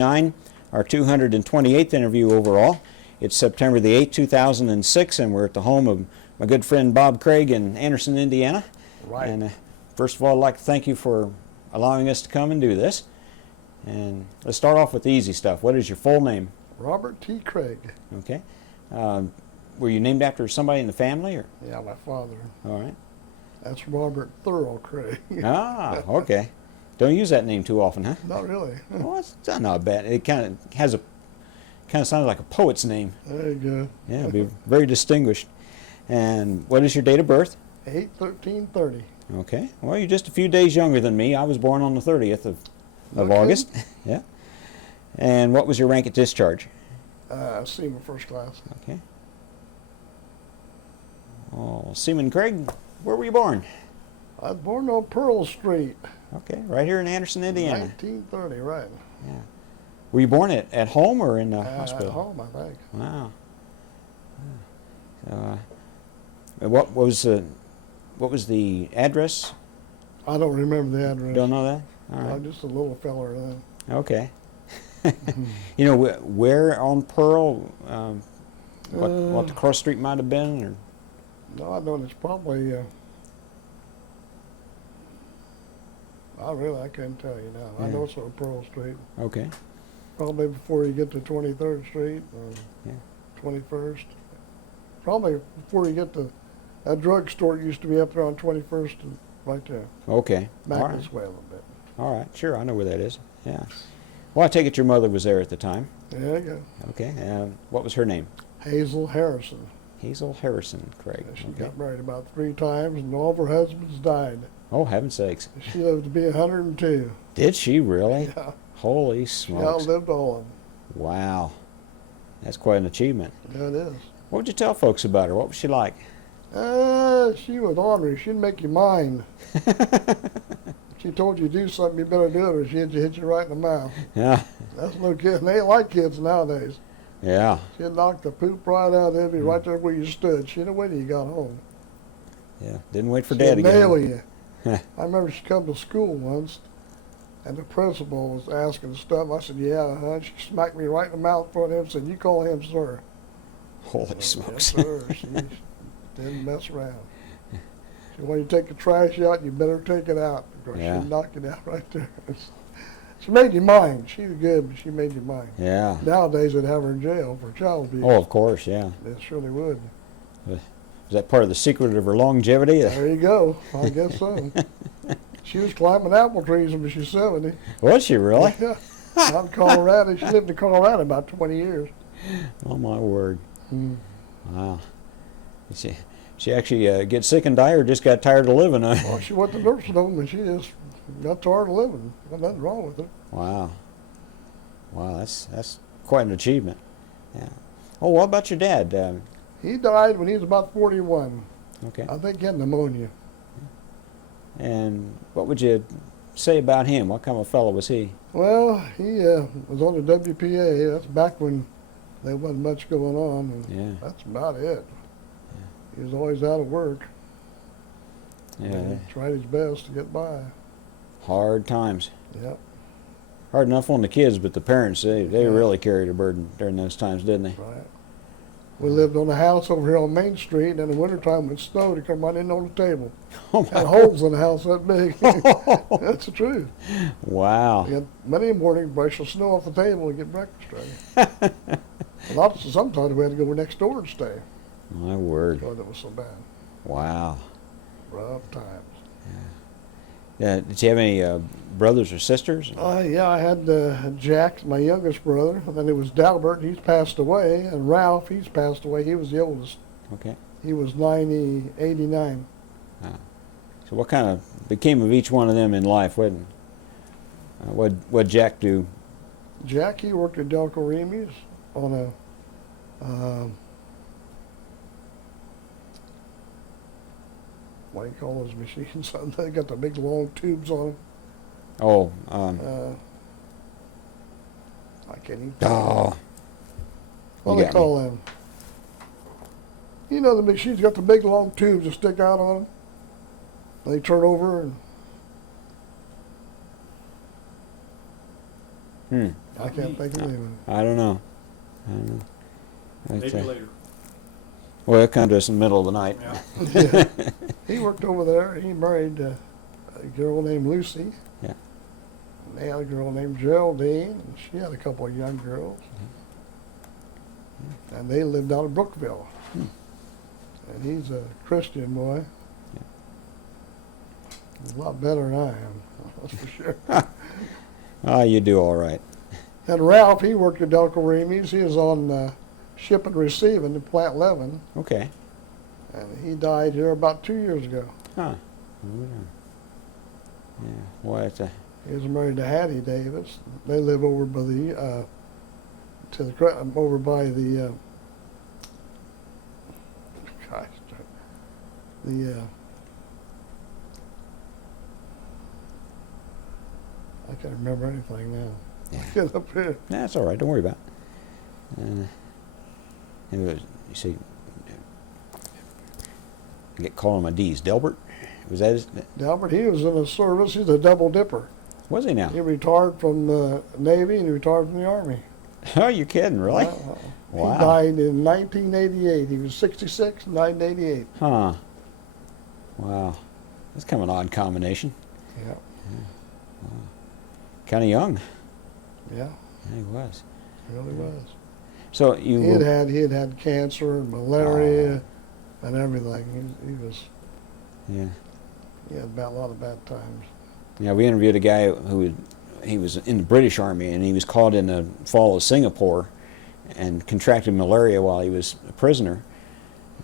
our 228th interview overall. It's September the 8th, 2006, and we're at the home of my good friend Bob Craig in Anderson, Indiana. Right. And first of all, I'd like to thank you for allowing us to come and do this. And let's start off with the easy stuff. What is your full name? Robert T. Craig. Okay. Were you named after somebody in the family? Or? Yeah, my father. All right. That's Robert Thurl Craig. Ah, okay. Don't use that name too often, huh? Not really. Well, it's not bad. It kind of sounds like a poet's name. There you go. Yeah, it'd be very distinguished. And what is your date of birth? 8/13/30. Okay. Well, you're just a few days younger than me. I was born on the 30th of Okay. August. Yeah. And what was your rank at discharge? Seaman first class. Okay. Oh, Seaman Craig, where were you born? I was born on Pearl Street. Okay, right here in Anderson, Indiana. 1930, right. Yeah. Were you born at home or in the hospital? At home, I think. Wow. What was the address? I don't remember the address. Don't know that? All right. I'm just a little feller then. Okay. You know where on Pearl? What the cross street might have been, or? No, I know it's probably. I couldn't tell you now. Yeah. I know it's on Pearl Street. Okay. Probably before you get to 23rd Street or Yeah. 21st. Probably before you get to that drugstore used to be up there on 21st and right there. Okay. Back All right. this way a little bit. All right. Sure, I know where that is. Yeah. Well, I take it your mother was there at the time. There you go. Okay. What was her name? Hazel Harrison. Hazel Harrison Craig. She Okay. got married about 3 times and all of her husbands died. Oh, heaven's sakes. She lived to be 102. Did she really? Yeah. Holy She smokes. outlived all of them. Wow. That's quite an achievement. Yeah, it is. What would you tell folks about her? What was she like? She was ornery. She'd make you mind. She told you to do something, you better do it, or she'd hit you right in the mouth. Yeah. That's no kid. They ain't like kids nowadays. Yeah. She'd knock the poop right out of you right there where you stood. She didn't wait till you got home. Yeah. Didn't wait for She'd Dad to get nail home. you. I remember she come to school once, and the principal was asking stuff. I said, yeah, huh? She smacked me right in the mouth in front of him and said, you call him sir. Holy Yes, smokes. sir. She didn't mess around. She when you take the trash out, you better take it out, because Yeah. she'd knock it out right there. She made you mind. She was good, but she made you mind. Yeah. Nowadays, they'd have her in jail for child abuse. Oh, of course, yeah. They surely would. Is that part of the secret of her longevity? There you go. I guess so. She was climbing apple trees when she was 70. Was she really? Yeah. Out in Colorado. She lived in Colorado about 20 years. Oh, my word. Hmm. Wow. She actually get sick and die, or just got tired of living? Huh? Well, she went to nursing home and she just got tired of living. Got nothing wrong with her. Wow. Wow, that's quite an achievement. Yeah. Oh, what about your dad? He died when he was about 41. Okay. I think he had pneumonia. And what would you say about him? What kind of a fellow was he? Well, he was on the WPA. That's back when there wasn't much going on. And Yeah. that's about it. He was always out of work. Yeah. And he tried his best to get by. Hard times. Yep. Hard enough on the kids, but the parents, they Yeah. really carried a burden during those times, didn't they? Right. We lived on a house over here on Main Street, and in the wintertime when it snowed, it come right in on the table. Oh, Had holes in the house that big. That's the truth. Wow. You had Monday morning, brush the snow off the table and get breakfast ready. Sometimes we had to go next door and stay My word. because it was so bad. Wow. Rough times. Did you have any brothers or sisters? Yeah, I had Jack, my youngest brother, and then it was Dalbert, he's passed away, and Ralph, he's passed away. He was the oldest. Okay. He was 89. So what kind of became of each one of them in life? What'd Jack do? Jack, he worked at Delco Remy's on a, what do you call those machines? They got the big long tubes on them. Oh, I can't even. oh, What you do they got call them? You know, the machines got the big long tubes that stick out on them. They turn over and I can't think of anyone. I don't know. I don't know. Maybe later. Well, it come to us in the middle of the night. Yeah. Yeah. He worked over there. He married a girl named Lucy. Yeah. And they had a girl named Geraldine, and she had a couple of young girls. And they lived out of Brookville. Hmm. And he's a Christian boy. Yeah. He's a lot better than I am, that's for sure. Ah, you do all right. And Ralph, he worked at Delco Remy's. He was on ship and receiving in Plant 11. Okay. And he died here about 2 years ago. Huh. Oh, yeah. Well, it's a... He was married to Hattie Davis. They live over by the over by the gosh, the I can't remember anything now. Yeah. Get up here. That's all right. Don't worry about it. And it was, you see, I get calling my D's. Delbert? Was that his? Albert, he was in the service. He's a double dipper. Was he now? He retired from the Navy and he retired from the Army. Oh, you're kidding, really? Wow. He died in 1988. He was 66, died in 88. Huh. Wow. That's kind of an odd combination. Yeah. Kind of young. Yeah, Yeah, he was. really was. So you... He had had cancer and malaria and everything. He was, Yeah. he had a lot of bad times. Yeah, we interviewed a guy who he was in the British Army, and he was caught in the fall of Singapore and contracted malaria while he was a prisoner.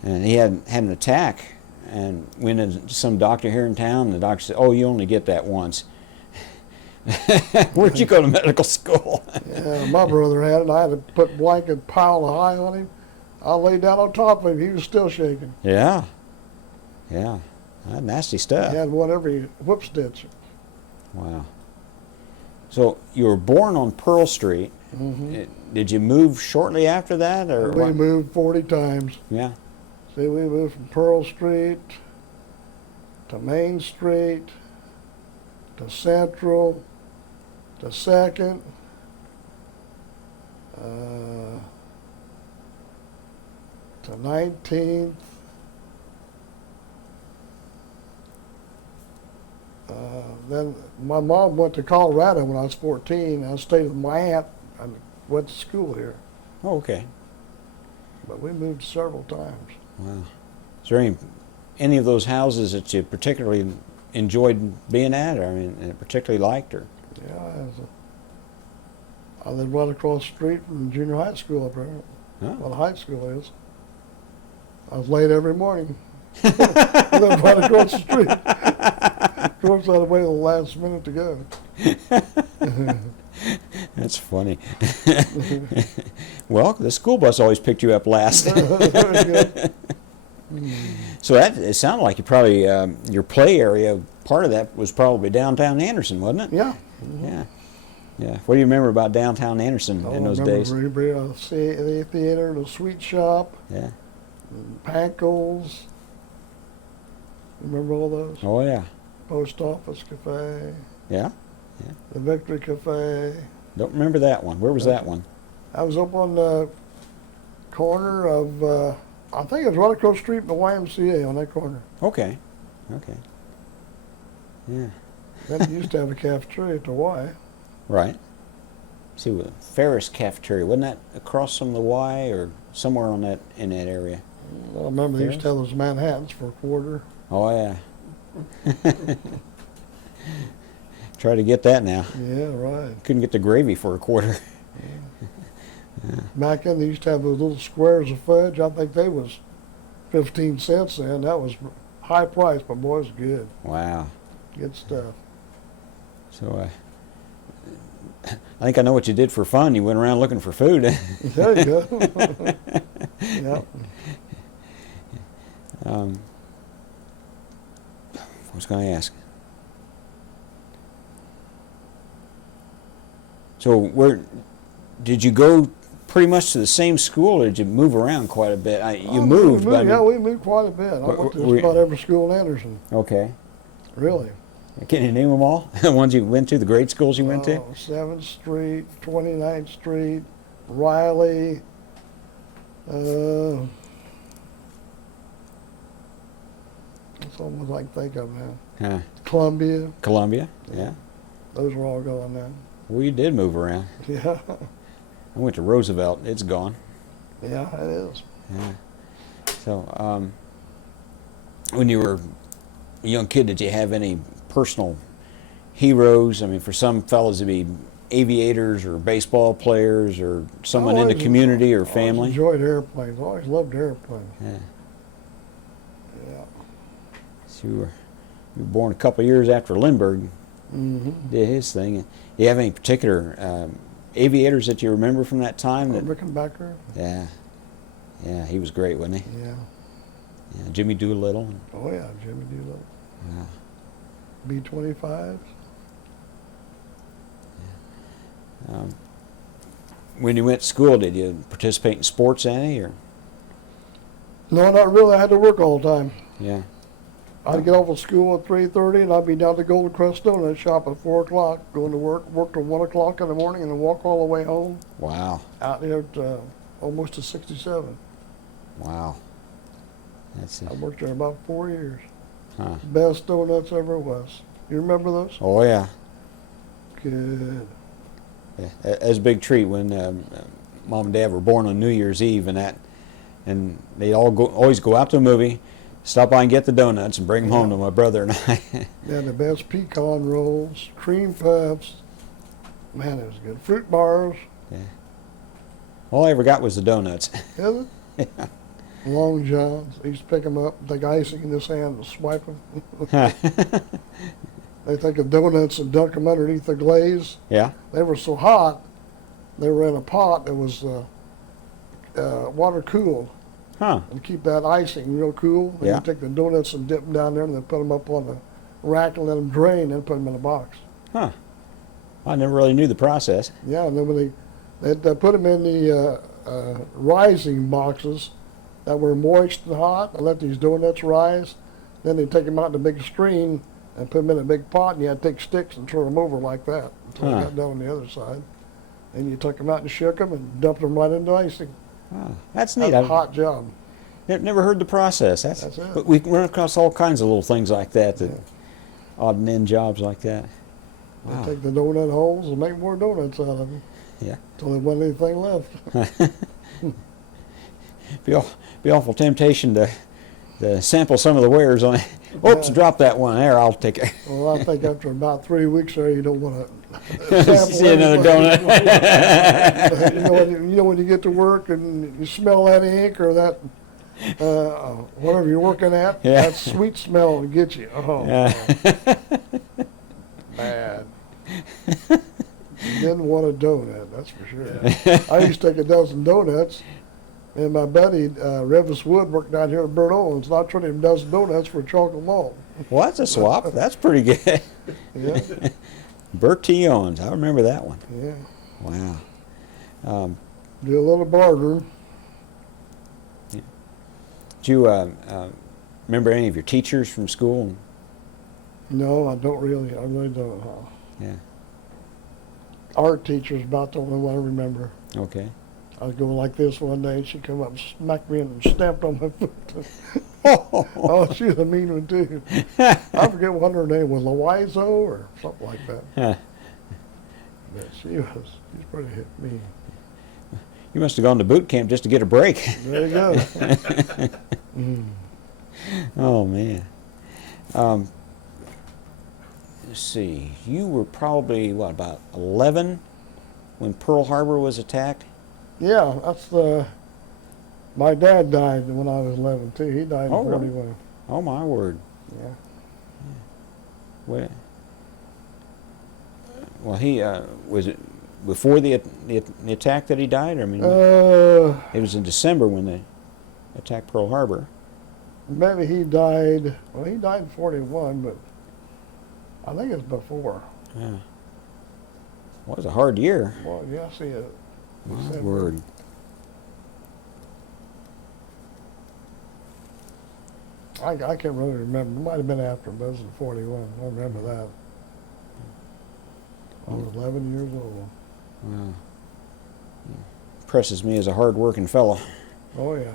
And he had an attack and went to some doctor here in town, and the doctor said, "Oh, you only get that once." Where'd you go to medical school? Yeah, my brother had it. I had to put blanket pile high on him. I lay down on top of him. He was still shaking. Yeah. Yeah. That nasty stuff. He had one every whip stitch. Wow. So you were born on Pearl Street. Mm-hmm. Did you move shortly after that, or We what? moved 40 times. Yeah. See, we moved from Pearl Street to Main Street to Central to 2nd, to 19th, then my mom went to Colorado when I was 14. I stayed with my aunt and went to school here. Oh, okay. But we moved several times. Wow. Is there any of those houses that you particularly enjoyed being at, or I mean, particularly liked, or? Yeah, I lived right across the street from junior high school up there. Oh. Well, the high school is. I was late every morning. I lived right across the street. Of course, I had to wait till the last minute to go. That's funny. Well, the school bus always picked you up last. Very good. So it sounded like you probably, your play area, part of that was probably downtown Anderson, wasn't it? Yeah. Yeah. Yeah. What do you remember about downtown Anderson in those days? I remember the theater, the sweet shop, Yeah. Pankles. Remember all those? Oh, yeah. Post Office Cafe, Yeah. the Victory Cafe. Don't remember that one. Where was that one? I was up on the corner of, I think it was right across the street from the YMCA on that corner. Okay. Okay. Yeah. Then you used to have a cafeteria at the Y. Right. See, with Ferris Cafeteria, wasn't that across from the Y or somewhere on that in that area? I remember they used to have those Manhattans for a quarter. Oh yeah. Try to get that now. Yeah, right. Couldn't get the gravy for a quarter. Back then they used to have those little squares of fudge. I think they was 15 cents then. That was high price, but boy, it was good. Wow. Good stuff. So I think I know what you did for fun. You went around looking for food. There you go. Yep. I was going to ask. So where did you go? Pretty much to the same school, or did you move around quite a bit? You moved, but yeah, we moved quite a bit. I went to just about every school in Anderson. Okay. Really. Can you name them all? The ones you went to, the grade schools you went to? 7th Street, 29th Street, Riley, that's all I can think of now. Huh. Columbia, Columbia, yeah. those were all gone now. Well, you did move around. Yeah, I went to Roosevelt. It's gone. yeah, it is. Yeah. So, when you were a young kid, did you have any personal heroes? I mean, for some fellas, it'd be aviators or baseball players or someone in the community or I always family. enjoyed airplanes. I always loved airplanes. Yeah. Yeah. So you were born a couple of years after Lindbergh Mm-hmm. did his thing. Do you have any particular aviators that you remember from that time? Rickenbacker. Yeah. Yeah, he was great, wasn't he? Yeah. Yeah, Jimmy Doolittle. Oh yeah, Jimmy Doolittle. Yeah. B-25s. When you went to school, did you participate in sports any, or? No, not really. I had to work all the time. Yeah. I'd get off of school at 3:30, and I'd be down to Golden Crest Donut Shop at 4 o'clock, going to work till 1 o'clock in the morning, and then walk all the way home. Wow. Out there at almost to 67. Wow. That's I it. worked there about 4 years. Huh. Best donuts ever was. You remember those? Oh yeah. Good. Yeah. That was a big treat when Mom and Dad were born on New Year's Eve, and they always go out to a movie, stop by and get the donuts and bring them home to my brother and I. They had the best pecan rolls, cream puffs. Man, it was good. Fruit bars. Yeah. All I ever got was the donuts. Is it? Yeah. Long Johns. I used to pick them up, take icing in this hand and swipe them. They take the donuts and dunk them underneath the glaze. Yeah. They were so hot, they were in a pot that was water cooled. Huh. And keep that icing real cool. And Yeah. you take the donuts and dip them down there and then put them up on the rack and let them drain and put them in a box. Huh. I never really knew the process. Yeah, and then when they'd put them in the rising boxes that were moist and hot and let these donuts rise. Then they'd take them out in a big stream and put them in a big pot, and you had to take sticks and throw them over like that until Huh. they got down on the other side. Then you took them out and shook them and dumped them right into icing. Oh, that's That neat. was a I've hot job. never heard the process. That's it. But we run across all kinds of little things like that, Yeah. odd and end jobs like that. They Wow. take the donut holes and make more donuts out of them. Yeah. Until there wasn't anything left. Be awful temptation to sample some of the wares on it. Oops, Yeah. drop that one there. I'll take it. Well, I think after about 3 weeks there, you don't want to See another donut. you know when you get to work and you smell that ink or that whatever you're working at, Yeah. that sweet smell will get you. Oh, Yeah. bad. Didn't want a donut, that's for sure. I used to take a dozen donuts, and my buddy Revis Wood worked down here at Bert Owens, and I traded him a dozen donuts for chocolate malt. Well, that's a swap. That's pretty good. Yeah, Bert T. Owens. I remember that one. yeah. Wow. Do a little barter. Did you remember any of your teachers from school? No, I don't really. I really don't. Yeah. Art teacher's about the only one I remember. Okay. I was going like this one day, and she come up and smacked me and stamped on my foot. Oh, she was a mean one too. I forget what her name was, Loizo or something like that. Huh. But she's pretty mean. You must have gone to boot camp just to get a break. There you go. Oh man. Let's see. You were probably what, about 11 when Pearl Harbor was attacked? Yeah, that's my dad died when I was 11 too. He died in Oh, really? 41. Oh my word. Yeah. Well, he was it before the attack that he died? I mean, it was in December when they attacked Pearl Harbor. Maybe he died. Well, he died in 41, but I think it's before. Yeah. Well, it was a hard year. Well, yeah, I see it. My December. word. I can't really remember. It might have been after, but it was in 41. I remember that. I was 11 years old. Wow. Impresses me as a hard-working fellow. Oh, yeah.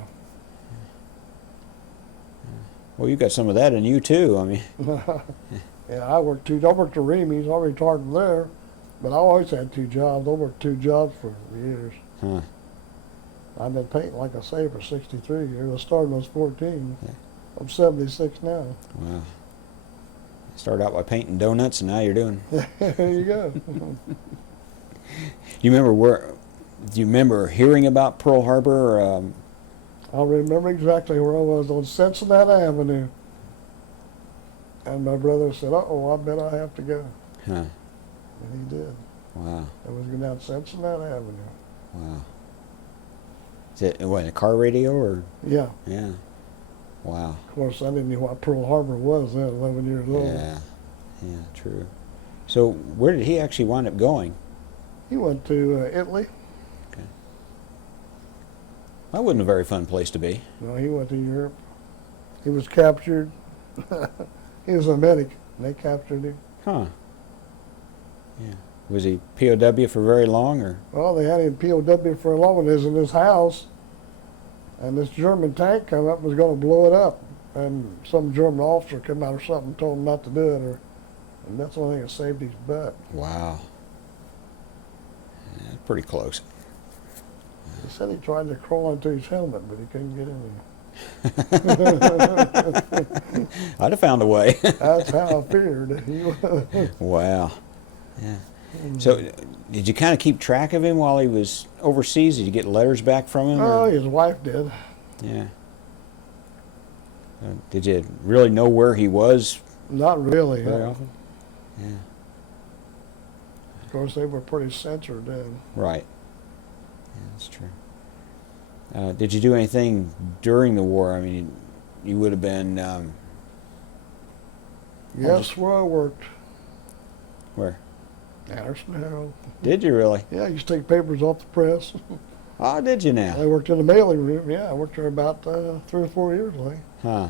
Well, you got some of that in you too. I mean, Yeah, I worked at Remy's. I retired there, but I always had two jobs. I worked two jobs for years. huh? I've been painting, like I say, for 63 years. I started when I was 14. Yeah. I'm 76 now. Wow. Started out by painting donuts, and now you're doing. There you go. You remember where? Do you remember hearing about Pearl Harbor? I remember exactly where I was on Cincinnati Avenue. And my brother said, "Uh-oh, I bet I have to go." Huh? And he did. Wow. I was going down Cincinnati Avenue. Wow. Is it what, a car radio or? Yeah. Yeah. Wow. Of course, I didn't know what Pearl Harbor was then, 11 years old. Yeah. Yeah. True. So where did he actually wind up going? He went to Italy. That wasn't a very fun place to be. No, he went to Europe. He was captured. He was a medic, and they captured him. Huh. Yeah. Was he POW for very long, or? Well, they had him POW for a long one. He was in his house, and this German tank come up and was going to blow it up. And some German officer came out or something and told him not to do it, and that's the only thing that saved his butt. Wow. Yeah, pretty close. He said he tried to crawl into his helmet, but he couldn't get in there. I'd have found a way. That's how I feared. Wow. Yeah. So, did you kind of keep track of him while he was overseas? Did you get letters back from him? Oh, or? his wife did. Yeah. Did you really know where he was Not really. very often? Yeah. Of course, they were pretty censored then. Right. Yeah, that's true. Did you do anything during the war? I mean, you would have been. Yes, where I worked. Where? Anderson Herald. Did you really? Yeah, I used to take papers off the press. Oh, did you now? I worked in the mailing room. Yeah, I worked there about 3 or 4 years, I think. Huh.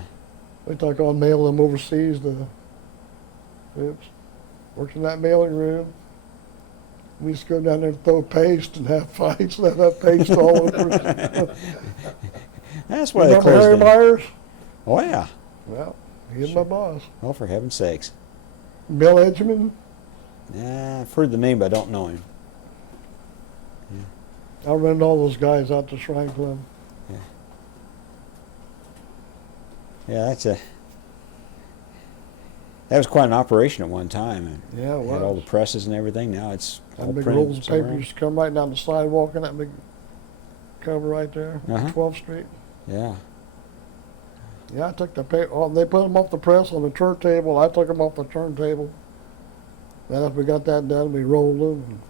They took on mail them overseas to. Oops. Worked in that mailing room. We used to go down there and throw paste and have fights and have that paste all over. That's why they Remember closed Harry it. Myers? Oh yeah. Well, he was my boss. Oh, for heaven's sakes. Bill Edgeman. I've heard the name, but I don't know him. I rented all those guys out to Shrine Club. Yeah, that was quite an operation at one time. And Yeah, it had all the was. presses and everything. Now it's all That big printed rolls of somewhere paper else. used to come right down the sidewalk in that big cover right there, Uh-huh. 12th Street. Yeah. Yeah, I took the paper. Oh, they put them off the press on the turntable. I took them off the turntable. Then after we got that done, we rolled them and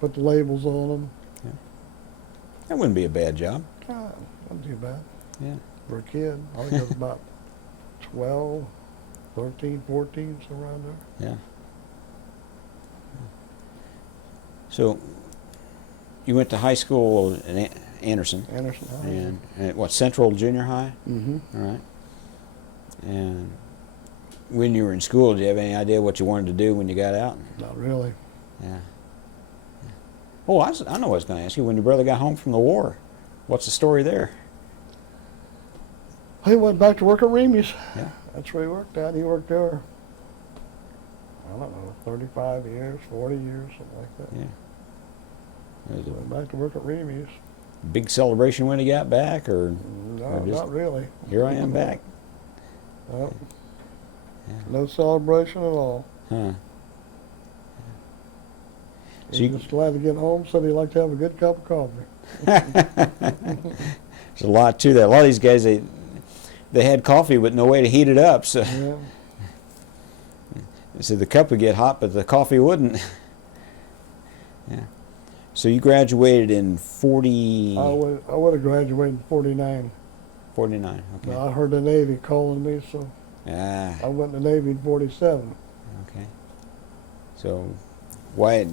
put the labels on them. That wouldn't be a bad job. God, wasn't too bad Yeah. for a kid. I think I was about 12, 13, 14, somewhere around there. Yeah. So, you went to high school in Anderson, Anderson High. and what, Central Junior High? Mm-hmm. All right. And when you were in school, did you have any idea what you wanted to do when you got out? Not really. Yeah. Oh, I know what I was going to ask you. When your brother got home from the war, what's the story there? He went back to work at Remy's. Yeah. That's where he worked at. He worked there, I don't know, 35 years, 40 years, something like that. Yeah. Was it Went back to work at Remy's. a big celebration when he got back, or No, Or just- not really. here I am back? No, Yeah. no celebration at all. Huh. So He you- was glad to get home, said he'd like to have a good cup of coffee. There's a lot to that. A lot of these guys, they had coffee with no way to heat it up, so Yeah. they said the cup would get hot, but the coffee wouldn't. Yeah. So you graduated in 40, I would have graduated in 49. 49. Okay. Now, I heard the Navy calling me, so Ah. I went to the Navy in 47. Okay. So why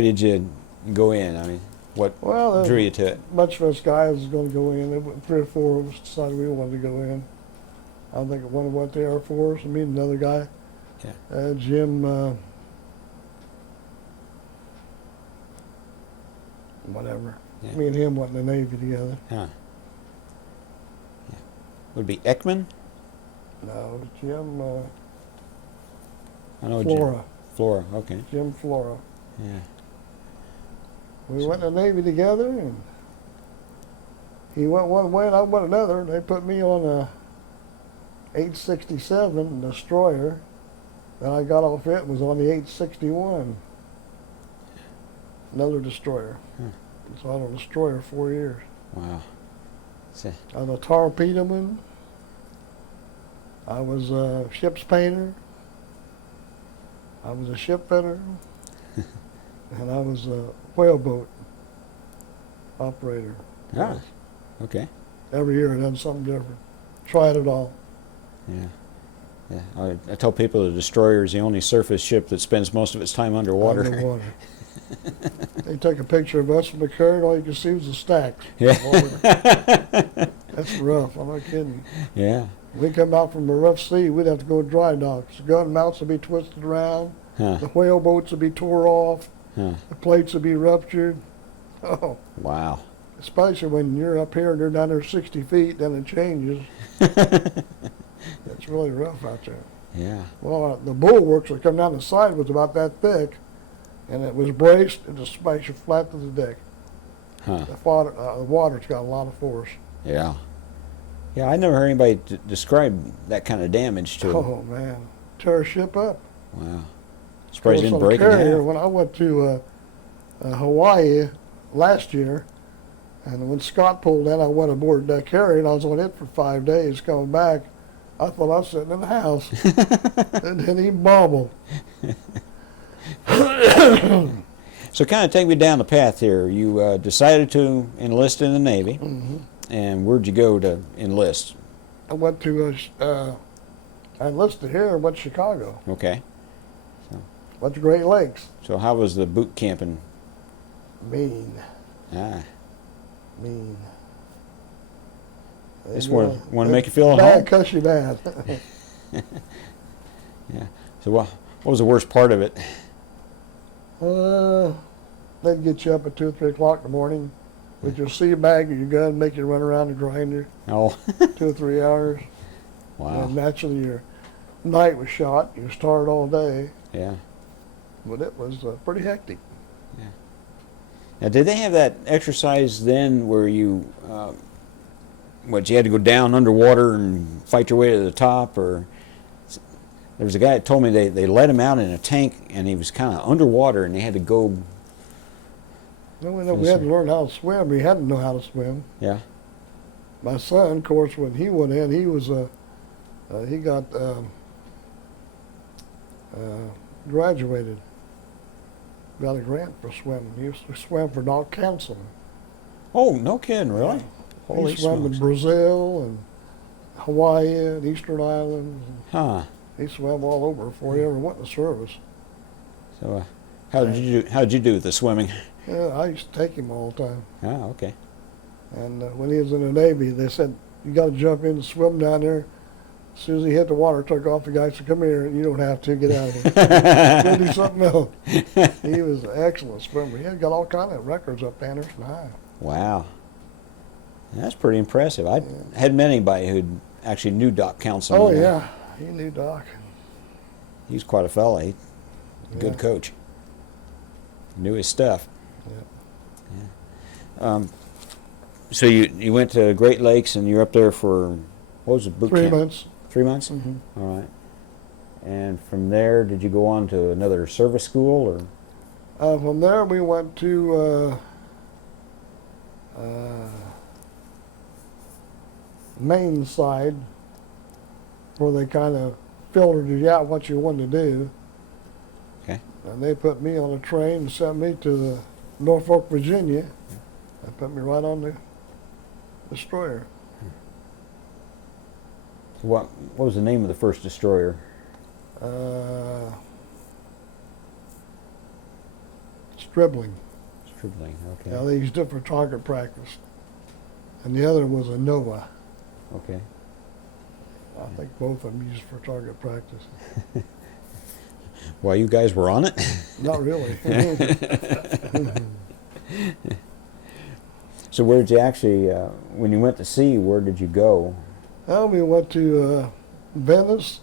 did you go in? I mean, what Well, drew you to it? much of us guys was going to go in. 3 or 4 of us decided we wanted to go in. I think one went to the Air Force, and me and another guy. Yeah. Jim, whatever. Yeah. Me and him went in the Navy together. Huh. Yeah. Would it be Ekman? No, Jim I know Flora. Jim. Flora. Okay. Jim Flora. Yeah. We went in the Navy together, and he went one way and I went another. They put me on a 867 destroyer. Then I got off it and was on the 861. Another destroyer. So I was on a destroyer 4 years. Wow. So, I was a torpedoman. I was a ship's painter. I was a ship fitter. And I was a whaleboat operator. ah, okay. Every year I done something different. Tried it all. Yeah. Yeah. I tell people the destroyer is the only surface ship that spends most of its time underwater. Underwater. They took a picture of us from the current, and all you could see was the stacks. Yeah. That's rough, I'm not kidding. Yeah. We come out from a rough sea, we'd have to go to dry docks. The gun mounts would be twisted around, Huh. the whale boats would be tore off, Huh. the plates would be ruptured. Oh, Wow. especially when you're up here and they're down there 60 feet, then it changes. It's really rough out there. Yeah. Well, the bulwarks that come down the side was about that thick, and it was braced and just smashed it flat to the deck. Huh. The water's got a lot of force. Yeah. Yeah, I never heard anybody describe that kind of damage to it. Oh man, tear a ship up. Wow. Surprised it didn't On a break in carrier, half. when I went to Hawaii last year, and when Scott pulled in, I went aboard that carrier, and I was on it for 5 days. Coming back, I thought I was sitting in the house, and then he bobbled. So kind of take me down the path here. You decided to enlist in the Navy, Mm-hmm. and where'd you go to enlist? I went to I enlisted here and went to Chicago. Okay. Went to Great Lakes. So how was the boot camping? Mean. Ah, Mean. just want to make you feel at bad, home. cuss you bad. Yeah. So what was the worst part of it? They'd get you up at 2 or 3 o'clock in the morning with your sea bag or your gun, make you run around the grinder Oh, 2 or 3 hours. wow. And naturally your night was shot. You was tired all day, Yeah. but it was pretty hectic. Now, did they have that exercise then where you, you had to go down underwater and fight your way to the top, or there was a guy that told me they let him out in a tank and he was kind of underwater and they had to go. No, we had to learn how to swim. We had to know how to swim. Yeah. My son, of course, when he went in, he was he got graduated. Got a grant for swimming. He used to swim for Dock Council. Oh, no kidding, really? Holy He swam in smokes. Brazil and Hawaii and Eastern Islands. Huh. He swam all over before he ever went in the service. So, how'd you do with the swimming? Yeah, I used to take him all the time. Ah, okay. And when he was in the Navy, they said, you got to jump in and swim down there. As soon as he hit the water, took off, the guy said, come here, you don't have to, get out of here. Go do something else. He was an excellent swimmer. He had got all kind of records up Anderson High. Wow. That's pretty impressive. I hadn't met anybody who actually knew Doc Council. Oh, yeah. He knew Doc. He's quite a fella. He's a good Yeah. coach. Knew his stuff. Yeah. So you went to Great Lakes and you're up there for, what was it, boot 3 camp? months. 3 months? Mm-hmm. All right. And from there, did you go on to another service school, or? From there, we went to Maine side, where they kind of filtered you out what you wanted to do. Okay. And they put me on a train and sent me to the Norfolk, Virginia. They put me right on the destroyer. What was the name of the first destroyer? Stribling. Stribling, okay. Now they use different target practice. And the other was a Nova. Okay. I think both of them used for target practice. While you guys were on it? Not really. So where did you actually, when you went to sea, where did you go? Well, we went to Venice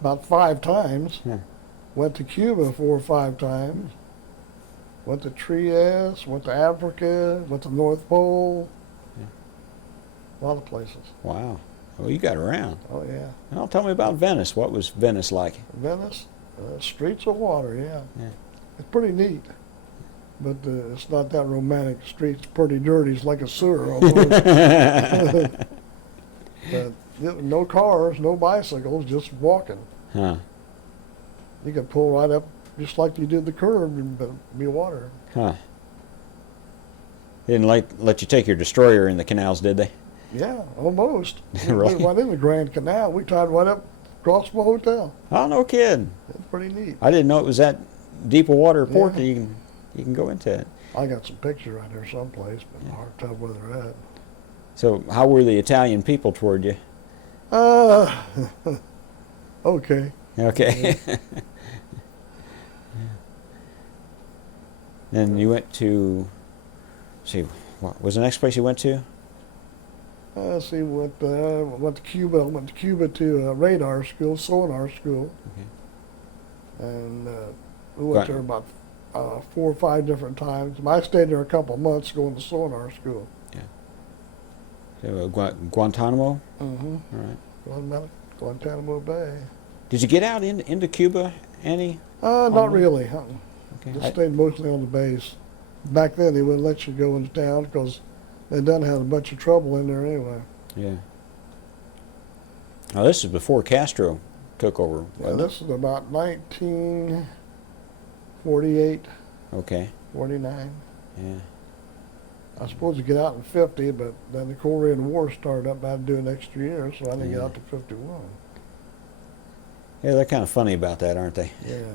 about 5 times. Yeah. Went to Cuba 4 or 5 times. Went to Trieste, went to Africa, went to North Pole. Yeah. A lot of places. Wow. Well, you got around. Oh, yeah. Well, tell me about Venice. What was Venice like? Venice, streets of water, yeah. Yeah. It's pretty neat. But it's not that romantic. Streets pretty dirty. It's like a sewer almost. But no cars, no bicycles, just walking. Huh. You could pull right up just like you did the curb and be water. Huh. They didn't let you take your destroyer in the canals, did they? Yeah, almost. Really? We went in the Grand Canal. We tied right up across the hotel. Oh, no kidding. It's pretty neat. I didn't know it was that deep a water port Yeah. that you can go into it. I got some pictures right there someplace, but hard to tell where they're at. So how were the Italian people toward you? Okay. Okay. Then you went to, see, what was the next place you went to? Let's see, went to Cuba. Went to Cuba to radar school, sonar school. Okay. And we went there about 4 or 5 different times. I stayed there a couple of months going to sonar school. So, Guantanamo? Mm-hmm. All right. Guantanamo Bay. Did you get out into Cuba, Annie? Not really. Okay. Just stayed mostly on the base. Back then, they wouldn't let you go into town because they done had a bunch of trouble in there anyway. Yeah. Now this is before Castro took over. Yeah, wasn't it? this is about 1948, Okay. 49. Yeah. I was supposed to get out in 50, but then the Korean War started up. I had to do an extra year, so I didn't get Yeah. out to 51. Yeah, they're kind of funny about that, aren't they? Yeah.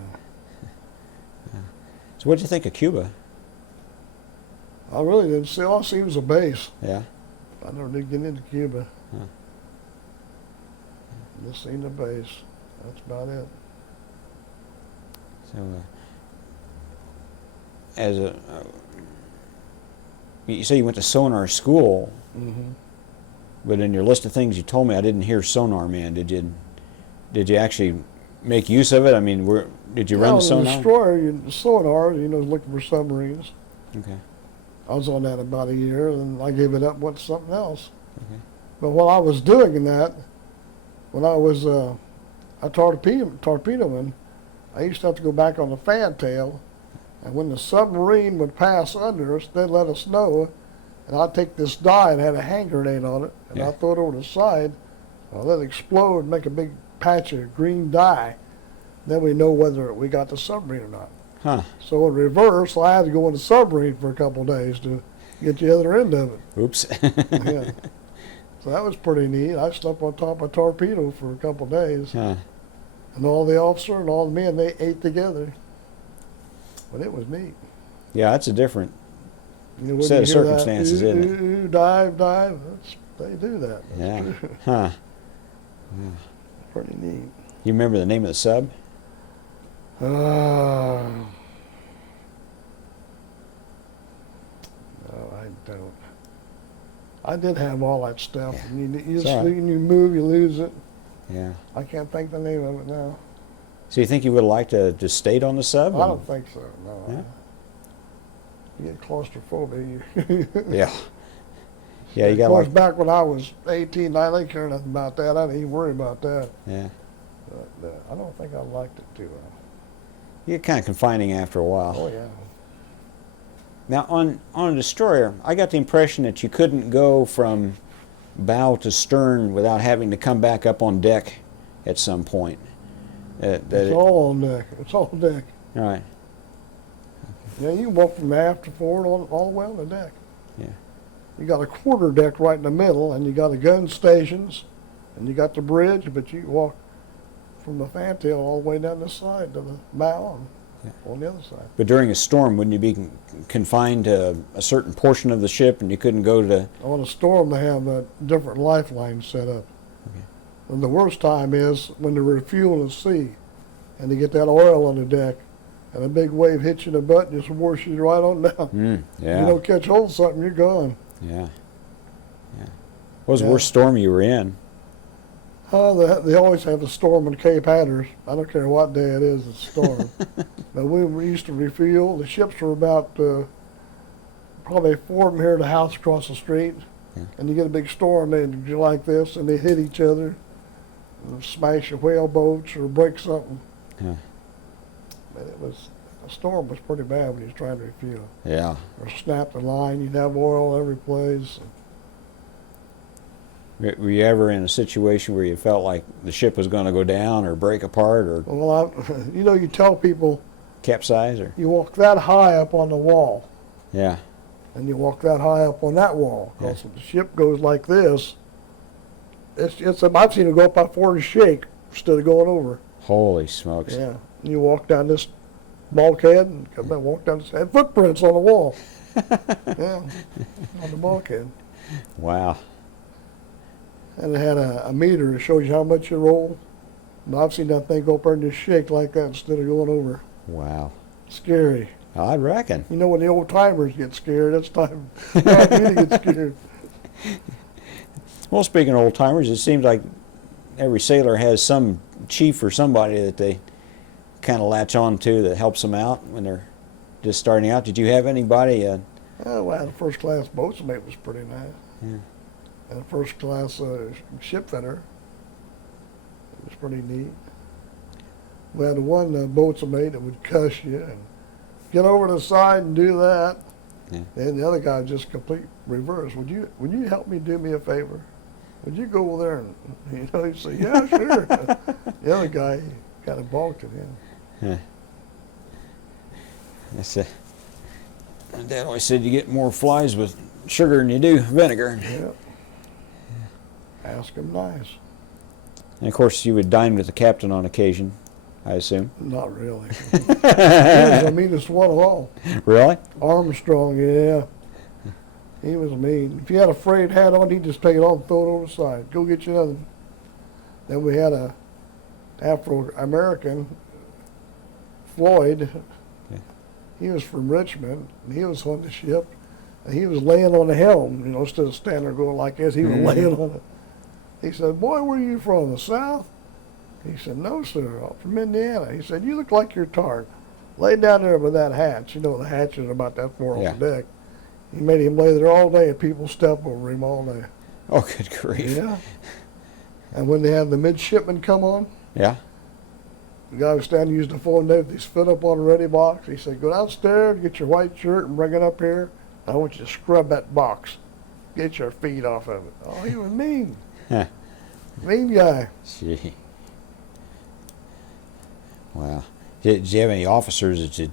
So what did you think of Cuba? I really didn't see. All I see was a base. Yeah. I never did get into Cuba. Huh. Just seen the base. That's about it. So, as a, you say you went to sonar school, Mm-hmm. but in your list of things you told me, I didn't hear sonar man. Did you actually make use of it? I mean, did you run the The sonar? destroyer, sonar, looking for submarines. Okay. I was on that about a year, and I gave it up, went to something else. Okay. But while I was doing that, when I was a torpedoman, I used to have to go back on the fantail, and when the submarine would pass under us, they'd let us know, and I'd take this dye and had a hand grenade on it, and Yeah. I'd throw it over the side, let it explode and make a big patch of green dye. Then we know whether we got the submarine or not. Huh. So in reverse, I had to go in the submarine for a couple of days to get the other end of it. Oops. Yeah. So that was pretty neat. I slept on top of a torpedo for a couple of days. Huh. And all the officer and all the men, they ate together. But it was neat. Yeah, that's a different. When Set of you hear that, circumstances, isn't it? ooh, dive, they do that. That's Yeah. true. Huh. Pretty neat. You remember the name of the sub? No, I don't. I did have all that stuff. Yeah. And you It's just all right. you move, you lose it. Yeah. I can't think the name of it now. So you think you would have liked to just stayed on the sub? I don't think so. No. Yeah. You get claustrophobia. Yeah. Yeah, you Of got course, like. back when I was 18, I didn't care nothing about that. I didn't even worry about that. Yeah. But I don't think I liked it too well. You get kind of confining after a while. Oh yeah. Now on a destroyer, I got the impression that you couldn't go from bow to stern without having to come back up on deck at some point. It's all on deck. It's all deck. All right. Yeah, you can walk from aft to forward all the way on the deck. Yeah. You got a quarter deck right in the middle, and you got the gun stations, and you got the bridge, but you walk from the fantail all the way down the side to the bow and on the other side. But during a storm, wouldn't you be confined to a certain portion of the ship and you couldn't go to... On a storm, they have different lifelines set up. Okay. And the worst time is when they're refueling the sea, and they get that oil on the deck, and a big wave hits you in the butt and just washes you right on down. Yeah. You don't catch hold of something, you're gone. Yeah. Yeah. What was the Yeah. worst storm you were in? They always have a storm in Cape Hatteras. I don't care what day it is, it's a storm. But we used to refuel. The ships were about probably 4 of them here at the house across the street. Yeah. And you get a big storm, they do like this, and they hit each other, smash a whale boats or break something. Yeah. But the storm was pretty bad when you was trying to refuel. Yeah. Or snap the line, you'd have oil every place. Were you ever in a situation where you felt like the ship was going to go down or break apart or Well, you tell people capsize or? you walk that high up on the wall, Yeah. and you walk that high up on that wall. Because if the ship goes like this, I've seen it go up by 40 shake instead of going over. Holy smokes. Yeah. And you walk down this bulkhead and come back, walk down this, had footprints on the wall. Yeah, on the bulkhead. Wow. And it had a meter that shows you how much you roll. And I've seen that thing go up there and just shake like that instead of going over. Wow. Scary. I reckon. You know, when the old timers get scared, that's time you to get scared. Well, speaking of old timers, it seems like every sailor has some chief or somebody that they kind of latch on to that helps them out when they're just starting out. Did you have anybody? Well, I had a first class boatswain was pretty nice. Yeah. And a first class ship fitter. It was pretty neat. We had one boatswain that would cuss you and get over to the side and do that. Yeah. And the other guy just complete reverse. Would you help me do me a favor? Would you go over there and he'd say, yeah, sure. The other guy kind of balked at him. Yeah. That's my dad always said you get more flies with sugar than you do vinegar. Yeah. Ask him nice. And of course, you would dine with the captain on occasion, I assume. Not really. He was the meanest one of all. Really? Armstrong, yeah. He was mean. If you had a frayed hat on, he'd just take it off and throw it over the side. Go get you another. Then we had a Afro-American, Floyd. Yeah. He was from Richmond, and he was on the ship. And he was laying on the helm, instead of standing there going like this, he was laying on it. He said, boy, where are you from, the South? He said, no, sir, I'm from Indiana. He said, you look like you're tarred. Lay down there with that hatch. The hatch is about that far on the deck. He made him lay there all day, and people step over him all day. Oh, good grief. Yeah. And when they had the midshipmen come on, Yeah? the guy was standing using the phone there with his foot up on the ready box. He said, go downstairs, get your white shirt, and bring it up here. I want you to scrub that box. Get your feet off of it. Oh, he was mean. Huh. Mean guy. Gee. Wow. Did you have any officers that you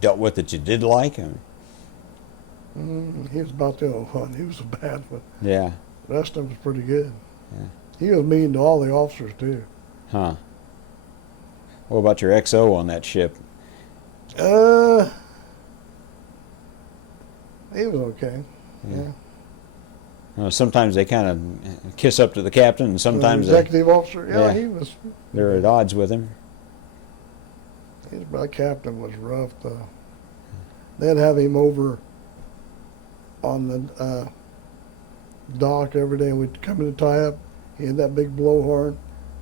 dealt with that you did like? He was about the only one. He was a bad one. Yeah. The rest of them was pretty good. Yeah. He was mean to all the officers, too. Huh. What about your XO on that ship? He was okay. Yeah. Sometimes they kind of kiss up to the captain, and sometimes Executive officer, yeah. he was. they're at odds with him. My captain was rough, though. They'd have him over on the dock every day. We'd come in to tie up. He had that big blowhorn.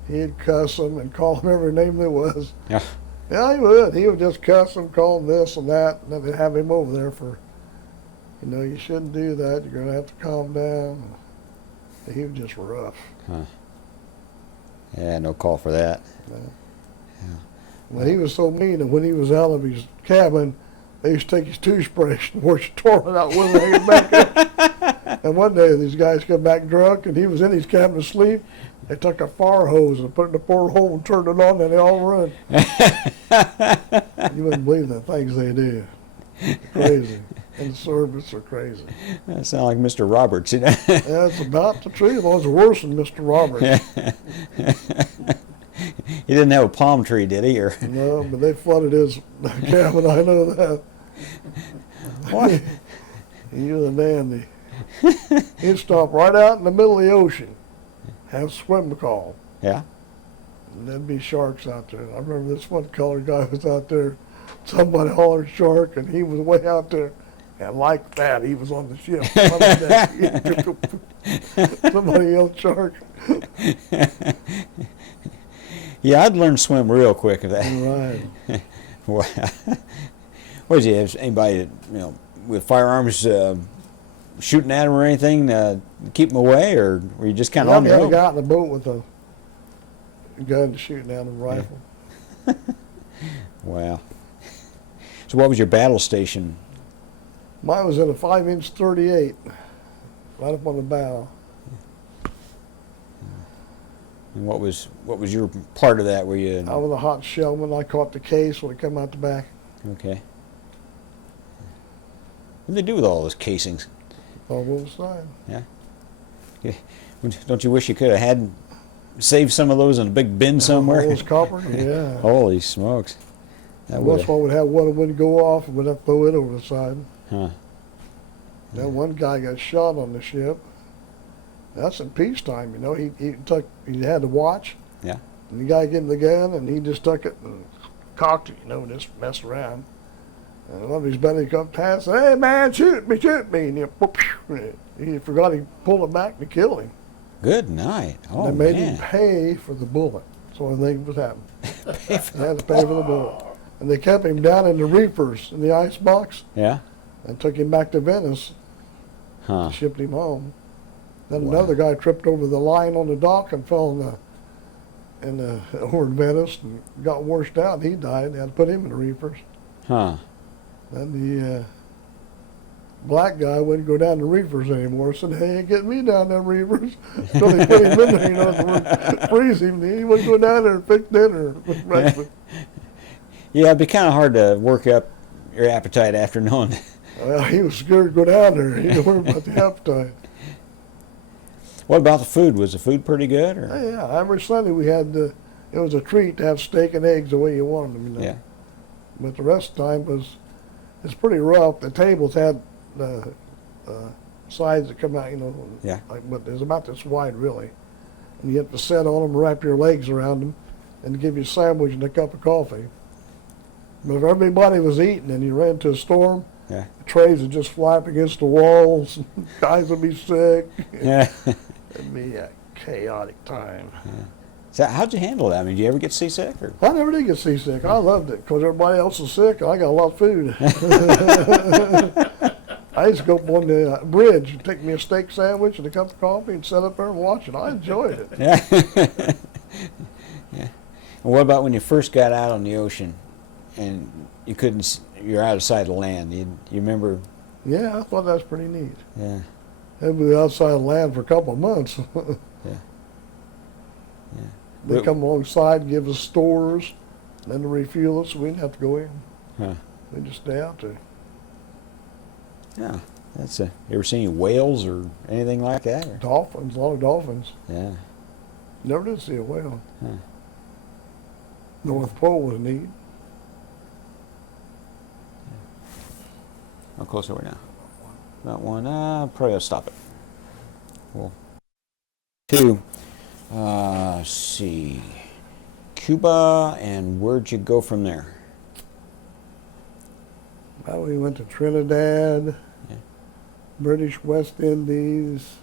He'd cuss them and call them every name there was. Yeah. Yeah, he would. He would just cuss them, call them this and that, and then they'd have him over there for, you shouldn't do that. You're going to have to calm down. He was just rough. Huh. Yeah, no call for that. Well, he was so mean that when he was out of his cabin, they used to take his toothbrush and wash the toilet out with it, hang it back up. And one day these guys come back drunk, and he was in his cabin asleep. They took a fire hose and put it in the porthole and turned it on, and they all run. You wouldn't believe the things they do. Crazy. And the service are crazy. That sounds like Mr. Roberts. That's about the truth. It was worse than Mr. Roberts. He didn't have a palm tree, did he? Or No, but they flooded his cabin. I know that. what? He was a dandy. He'd stop right out in the middle of the ocean, have swim call. Yeah. And there'd be sharks out there. I remember this one colored guy was out there. Somebody hollered shark, and he was way out there. And like that, he was on the ship. Somebody yelled shark. Yeah, I'd learn to swim real quick if that. Right. Wow. What did you have? Anybody, with firearms shooting at them or anything to keep them away, or were you just kind of on your I own? got in the boat with a gun shooting at a rifle. Wow. So what was your battle station? Mine was in a 5-inch 38, right up on the bow. And what was your part of that? Were you? I was a hot shellman. I caught the case when it come out the back. Okay. What do they do with all those casings? On both sides. Yeah. Don't you wish you could have had saved some of those in a big bin somewhere? All those copper? Yeah. Holy smokes. That Once would've- one would have one that wouldn't go off, and we'd have to throw it over the side. Huh. Then one guy got shot on the ship. That's in peacetime, he had the watch. Yeah. And the guy gave him the gun, and he just took it and cocked it, and just messed around. And one of his buddies come past, and, hey man, shoot me. And he forgot he pulled it back and killed him. Good night. Oh, And they made man. him pay for the bullet. That's the only thing that was happening. They had to pay for the bullet. And they kept him down in the reefers in the ice box Yeah? and took him back to Venice. Huh. Shipped him home. Then Wow. another guy tripped over the line on the dock and fell over in Venice and got washed out. He died. They had to put him in the reefers. Huh. Then the black guy wouldn't go down the reefers anymore. Said, "Hey, get me down there reefers." So they put him in there, to freeze him. He wouldn't go down there and fix dinner. Yeah, it'd be kind of hard to work up your appetite after knowing. Well, he was scared to go down there. He didn't worry about the appetite. What about the food? Was the food pretty good? Or? Yeah, every Sunday we had it was a treat to have steak and eggs the way you wanted them. Yeah. But the rest of the time it's pretty rough. The tables had sides that come out, Yeah. but there's about this wide really, and you have to sit on them, wrap your legs around them, and give you a sandwich and a cup of coffee. But if everybody was eating and you ran into a storm, Yeah. the trays would just fly up against the walls. Guys would be sick. Yeah. It'd be a chaotic time. So how'd you handle that? I mean, did you ever get seasick? Or? I never did get seasick. I loved it because everybody else was sick and I got a lot of food. I used to go up on the bridge and take me a steak sandwich and a cup of coffee and sit up there and watch it. I enjoyed it. Yeah. Yeah. And what about when you first got out on the ocean and you're out of sight of land? You remember? Yeah, I thought that was pretty neat. Yeah. They'd be outside of land for a couple of months. Yeah. Yeah. They come alongside, give us stores, then to refuel us, so we didn't have to go in. Huh. We just stay out there. Yeah. You ever seen any whales or anything like that? Or? Dolphins, a lot of dolphins. Yeah. Never did see a whale. Huh. North Pole was neat. How close are we now? About one. Probably gotta stop it. Cool. Two. Let's see. Cuba, and where'd you go from there? Well, we went to Trinidad, Yeah. British West Indies.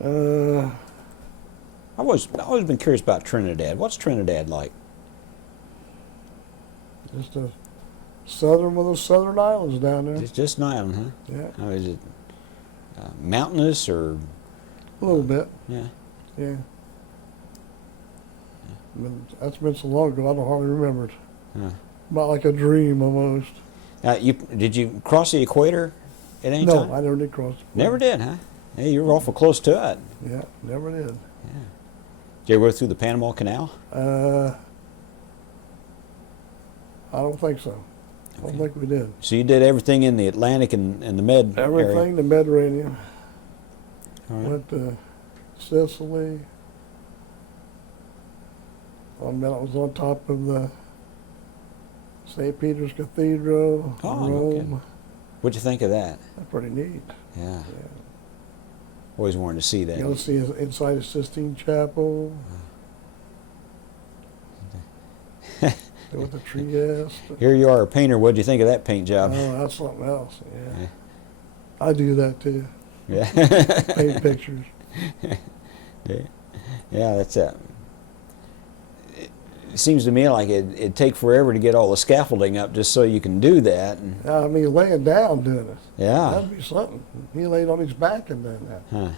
I've always been curious about Trinidad. What's Trinidad like? Just a southern one of those southern islands down there. It's just an island, huh? Yeah, How is it? Mountainous or? a little bit. Yeah. Yeah. But that's been so long ago, I don't hardly remember it. Huh. About like a dream almost. Did you cross the equator at any No, time? I never did cross. the Never did, huh? Hey, you were awful close to it. Yeah, never did. Yeah. Did you ever go through the Panama Canal? I don't think so. I don't think we did. So you did everything in the Atlantic and the Med area? Everything, the Mediterranean. All right. Went to Sicily. I was on top of the St. Peter's Cathedral, Oh, no Rome. kidding. What'd you think of that? That's pretty neat. Yeah. Always wanted to see that. You know, see inside the Sistine Chapel. With the Trieste. Here you are, a painter. What do you think of that paint job? Oh, that's something else. Yeah. I do that too. Yeah. Paint pictures. Yeah, that's it. It seems to me like it'd take forever to get all the scaffolding up just so you can do that. And, I mean, laying down doing it. yeah. That'd be something. He laid on his back and done that. Huh.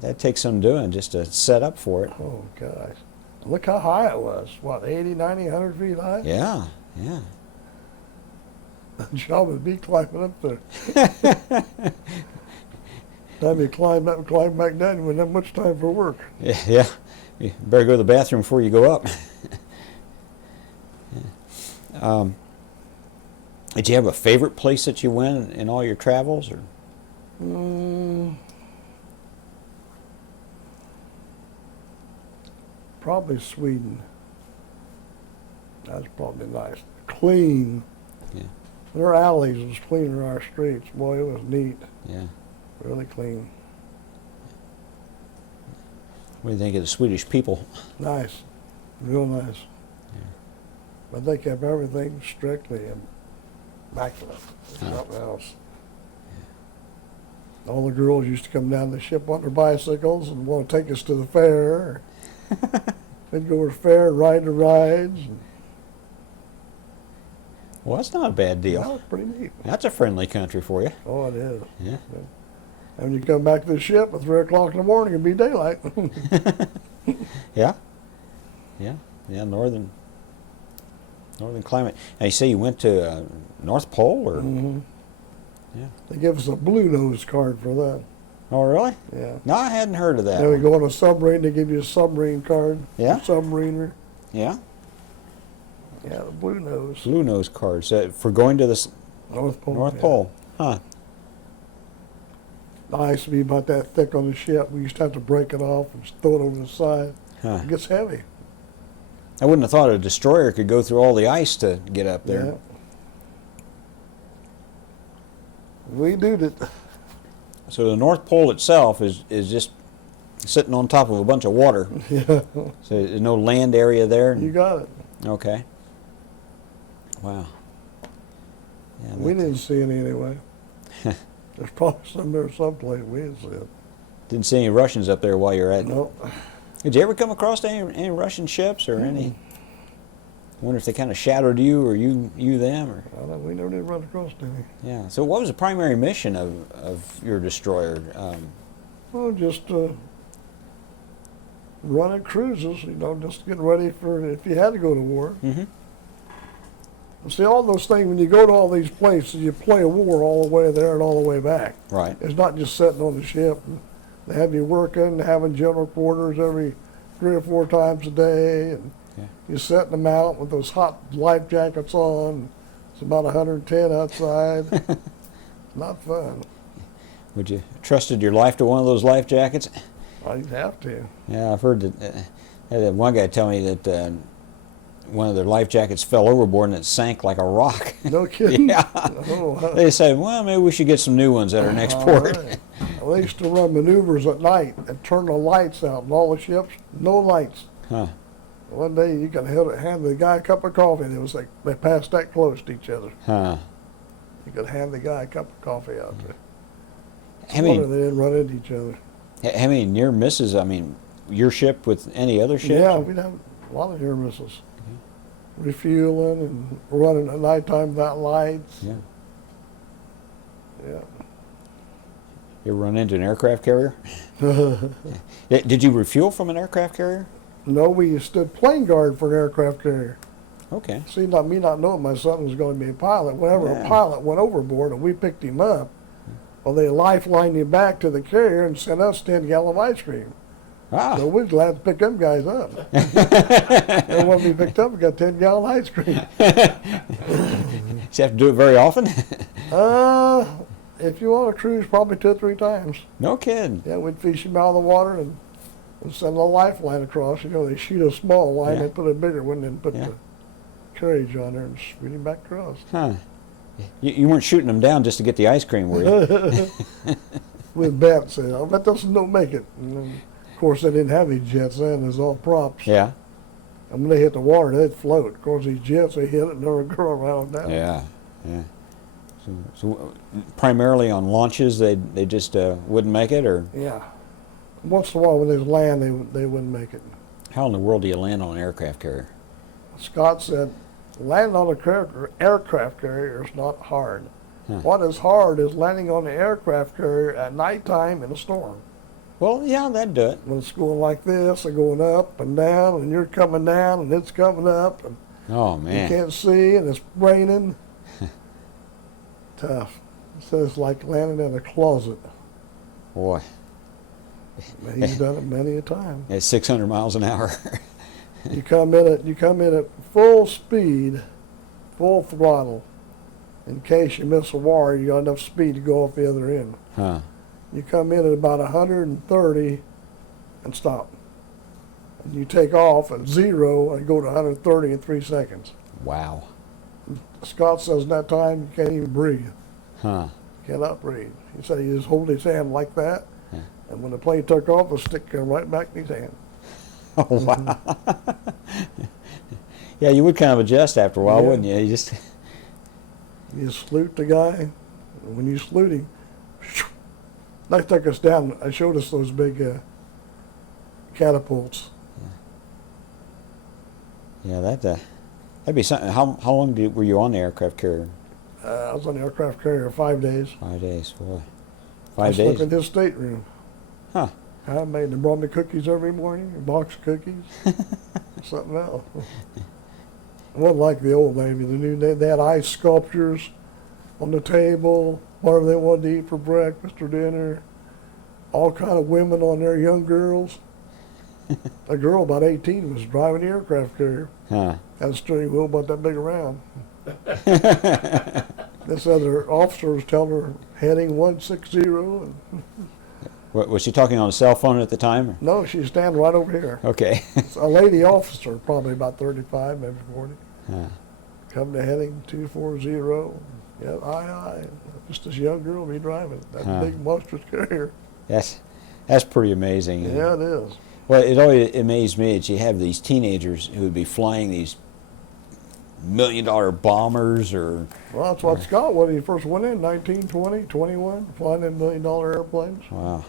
That takes some doing just to set up for it. Oh, gosh. Look how high it was. What, 80, 90, 100 feet high? Yeah, yeah. Job would be climbing up there. Time you climb up and climb back down, you wouldn't have much time for work. Yeah, yeah. You better go to the bathroom before you go up. Did you have a favorite place that you went in all your travels? Or? Probably Sweden. That's probably nice. Clean. Yeah. Their alleys was cleaner than our streets. Boy, it was neat. Yeah. Really clean. What do you think of the Swedish people? Nice. Real nice. Yeah. But they kept everything strictly immaculate. Huh. Nothing else. All the girls used to come down the ship on their bicycles and want to take us to the fair. They'd go to the fair and ride the rides. Well, that's not a bad deal. That was pretty neat. That's a friendly country for you. Oh, it is. Yeah. And when you come back to the ship at 3 o'clock in the morning, it'd be daylight. Yeah. Yeah. Yeah. Northern climate. Now you say you went to North Pole, or? Mm-hmm. Yeah. They give us a blue nose card for that. Oh, really? Yeah. No, I hadn't heard of that. Then we one. go on a submarine, they give you a submarine card. Yeah? Submariner. Yeah. Yeah, the blue nose. Blue nose cards for going to the North Pole. North yeah. Pole. Huh. The ice would be about that thick on the ship. We used to have to break it off and throw it over the side. Huh. It gets heavy. I wouldn't have thought a destroyer could go through all the ice to get up there. Yeah. We did it. So the North Pole itself is just sitting on top of a bunch of water. Yeah. So there's no land area there? You got it. Okay. Wow. Yeah, We that- didn't see any anyway. There's probably some there someplace we didn't see it. Didn't see any Russians up there while you're at. No. Did you ever come across any Russian ships or any? I wonder if they kind of shadowed you or you them or. We never did run across any. Yeah. So what was the primary mission of your destroyer? Well, just running cruises, just getting ready for if you had to go to war. Mm-hmm. See, all those things, when you go to all these places, you play a war all the way there and all the way back. Right. It's not just sitting on the ship. They have you working, having general quarters every 3 or 4 times a day, and Yeah. you're setting them out with those hot life jackets on. It's about 110 outside. Not fun. Would you trusted your life to one of those life jackets? Well, you'd have to. Yeah, I've heard that. I had one guy tell me that one of their life jackets fell overboard and it sank like a rock. No kidding. Yeah. Oh, They said, well, maybe we should get some new ones at our next all port. right. Well, they used to run maneuvers at night and turn the lights out, and all the ships, no lights. Huh. One day you could hand the guy a cup of coffee, and it was like they passed that close to each other. Huh. You could hand the guy a cup of coffee out there. How Wonder many, they didn't run into each other. how many near misses? I mean, your ship with any other ship? Yeah, we'd have a lot of near misses. Refueling and running at nighttime without lights. Yeah. Yeah. You ever run into an aircraft carrier? Did you refuel from an aircraft carrier? No, we stood plane guard for an aircraft carrier. Okay. See, me not knowing my son was going to be a pilot. Whenever Yeah. a pilot went overboard and we picked him up, well, they lifelined him back to the carrier and sent us 10 gallons of ice cream. Ah. So we're glad to pick them guys up. And when we picked up, we got 10 gallon ice cream. You have to do it very often? If you want to cruise, probably 2 or 3 times. No kidding. Yeah, we'd fish them out of the water and send a lifeline across. They shoot a small line, Yeah. they put a bigger one, and put Yeah. the carriage on there and shoot him back across. Huh. You weren't shooting them down just to get the ice cream, were you? with bets. I bet this one don't make it. And then, of course, they didn't have any jets then. It was all props. Yeah. And when they hit the water, they'd float. Of course, these jets, they hit it and they would go around down. Yeah. Yeah. So primarily on launches, they just wouldn't make it, or Yeah. Once in a while, when there's land, they wouldn't make it. how in the world do you land on an aircraft carrier? Scott said, landing on an aircraft carrier is not hard. Huh. What is hard is landing on an aircraft carrier at nighttime in a storm. Well, yeah, that'd do it. When it's going like this, they're going up and down, and you're coming down, and it's coming up, and Oh you man. can't see, and it's raining. Tough. So it's like landing in a closet. Boy, He's done it many a time. at 600 miles an hour. You come in at full speed, full throttle. In case you miss a wire, you got enough speed to go off the other end. Huh. You come in at about 130 and stop. And you take off at 0 and go to 130 in 3 seconds. Wow. Scott says in that time you can't even breathe. Huh. Cannot breathe. He said he just hold his hand like that, Yeah. and when the plane took off, the stick came right back in his hand. Oh wow. Yeah, you would kind of adjust after a while, Yeah. wouldn't you? You just. You salute the guy, and when you salute him, they took us down. I showed us those big catapults. Yeah, that'd be something. How long were you on the aircraft carrier? I was on the aircraft carrier 5 days. 5 days, boy. I 5 slept days. in his stateroom. Huh. I made them brought me cookies every morning, a box of cookies, something else. It wasn't like the old Navy. The new Navy, they had ice sculptures on the table, whatever they wanted to eat for breakfast or dinner. All kind of women on there, young girls. A girl about 18 was driving the aircraft carrier. Huh. Had a steering wheel about that big around. This other officer was telling her heading 160, and Was she talking on a cell phone at the time? or- no, she's standing right over here. Okay. It's a lady officer, probably about 35, maybe 40. Huh. Come to heading 240. Yeah, aye. Just this young girl be driving that Huh. big monstrous carrier. That's pretty amazing. Yeah, it is. Well, it always amazed me that you have these teenagers who would be flying these $1 million bombers or. Well, that's what Scott was when he first went in, 19, 20, 21, flying in $1 million airplanes. Wow.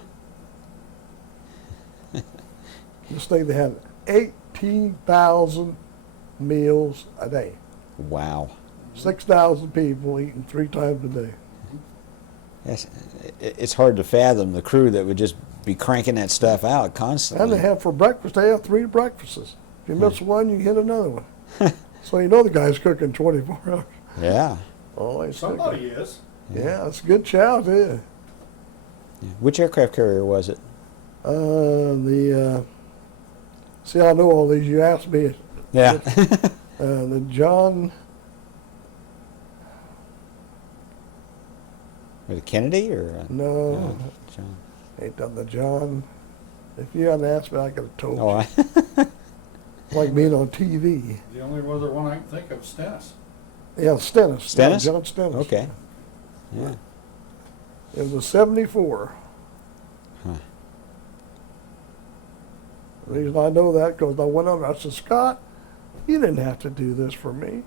This thing, they had 18,000 meals a day. Wow. 6,000 people eating 3 times a day. It's hard to fathom the crew that would just be cranking that stuff out constantly. And they have for breakfast, they have 3 breakfasts. If you miss one, you hit another one. So you know the guy's cooking 24 hours. Yeah. Always Somebody is. Yeah, it's a good chow, too. Which aircraft carrier was it? See, I know all these. You asked me. Yeah. The John, Was it Kennedy or? no, John. ain't done the John. If you hadn't asked me, I could have told Oh, you. Like being on TV. The only other one I can think of is Stennis. Yeah, Stennis. Stennis? Yeah, John Stennis. okay. Yeah. It was a 74. Huh. The reason I know that because I went over. I said, Scott, you didn't have to do this for me.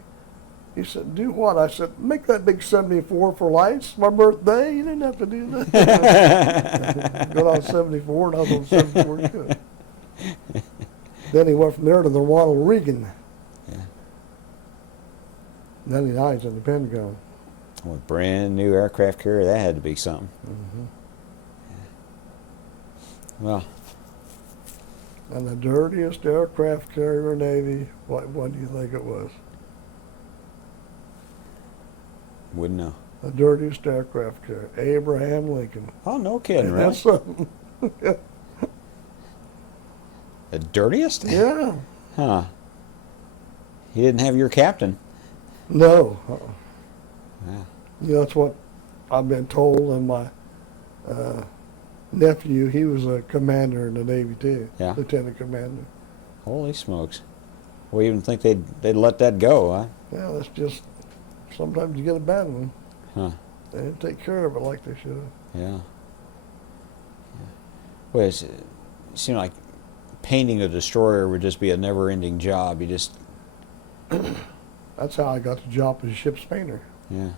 He said, do what? I said, make that big 74 for lights. My birthday. You didn't have to do that. Got on 74 and I was on 74 too. Then he went from there to the Ronald Reagan. Yeah. And then he hides in the Pentagon. Well, a brand new aircraft carrier, that had to be something. Mm-hmm. Well, And the dirtiest aircraft carrier Navy, what one do you think it was? wouldn't know. The dirtiest aircraft carrier, Abraham Lincoln. Oh, no kidding, And really? that's something. The dirtiest? Yeah. Huh. He didn't have your captain. No. Yeah. You know, that's what I've been told, and my nephew, he was a commander in the Navy too. Yeah. Lieutenant commander. Holy smokes. We even think they'd let that go, huh? Yeah, that's just, sometimes you get a bad one. Huh. They didn't take care of it like they should have. Yeah. Well, it seemed like painting a destroyer would just be a never-ending job. You just, That's how I got the job as a ship's painter. yeah,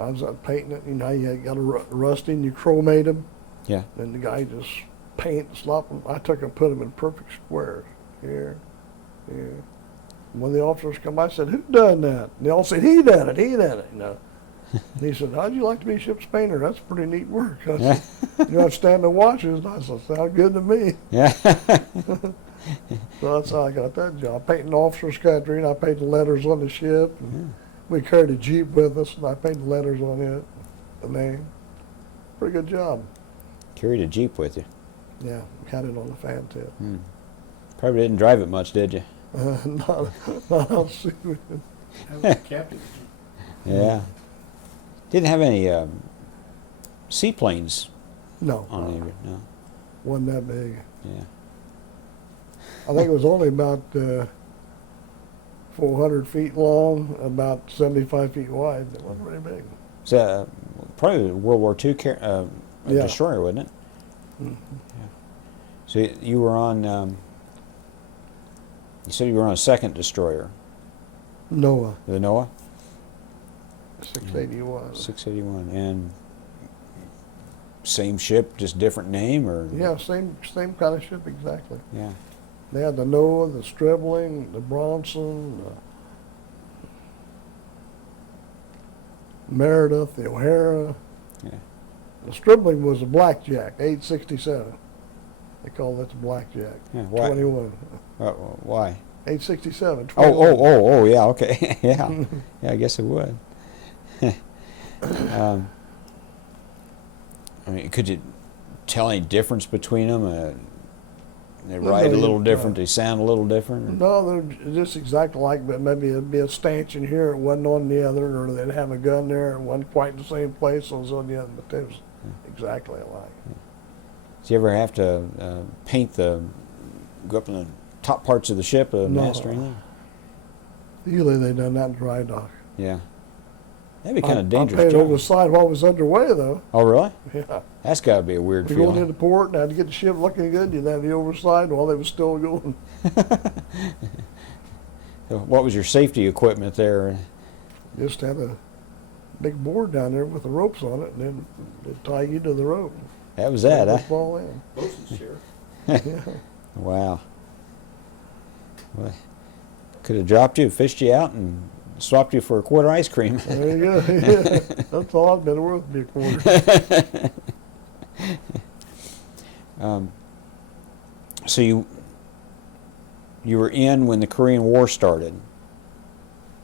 I was painting it, you know, you got a rusting, you chromate them, yeah. and the guy just paint, slop them. I took and put them in perfect squares. Here, here. When the officers come, I said, "Who done that?" And they all said, "He done it. He done it." You know. And he said, "How'd you like to be a ship's painter? That's pretty neat work." I said, "You know, I'd stand and watch it." And I said, "Sound good to me." Yeah. So that's how I got that job. Painting officers' country, and I painted letters on the ship. And we carried a Jeep with us, and I painted letters on it, the name. Pretty good job. Carried a Jeep with you. Yeah, had it on the fan tip. Probably didn't drive it much, did you? Not on sea. Have a captain. Yeah. Didn't have any seaplanes No, on any of it, no. wasn't that big. Yeah. I think it was only about 400 feet long, about 75 feet wide. It wasn't very big. So probably a World War II a Yeah. destroyer, wasn't it? Mhm. Yeah. So you were on. You said you were on a second destroyer, Noah, the Noah 681. 681, and same ship, just different name, or Yeah, same kind of ship exactly. yeah. They had the Noah, the Stribling, the Bronson, the Meredith, the O'Hara. Yeah. The Stribling was a blackjack, 867. They called that the blackjack. Yeah, why? 21. Why? 867. Oh, yeah, okay, yeah, yeah. I guess it would. I mean, could you tell any difference between them? They ride a little different. They sound a little different. No, they're just exactly alike, but maybe it'd be a stanchion here, it wasn't on the other, or they'd have a gun there, it wasn't quite in the same place, it was on the other, but they was exactly alike. Did you ever have to go up in the top parts of the ship, the mast or anything? Usually they done that in dry dock. Yeah. That'd be kind of I dangerous painted over the job. side while it was underway, though. Oh, really? Yeah. That's got to be a weird We going feeling. into port and had to get the ship looking good. You'd have the overside while they was still going. So what was your safety equipment there? Just had a big board down there with the ropes on it, and then they'd tie you to the rope. That was that, huh? Fall in. Bosun's chair. Yeah. Wow. Well, could have dropped you, fished you out, and swapped you for a quart of ice cream. There you go. Yeah. That's all I've been worth me a quarter. So you were in when the Korean War started.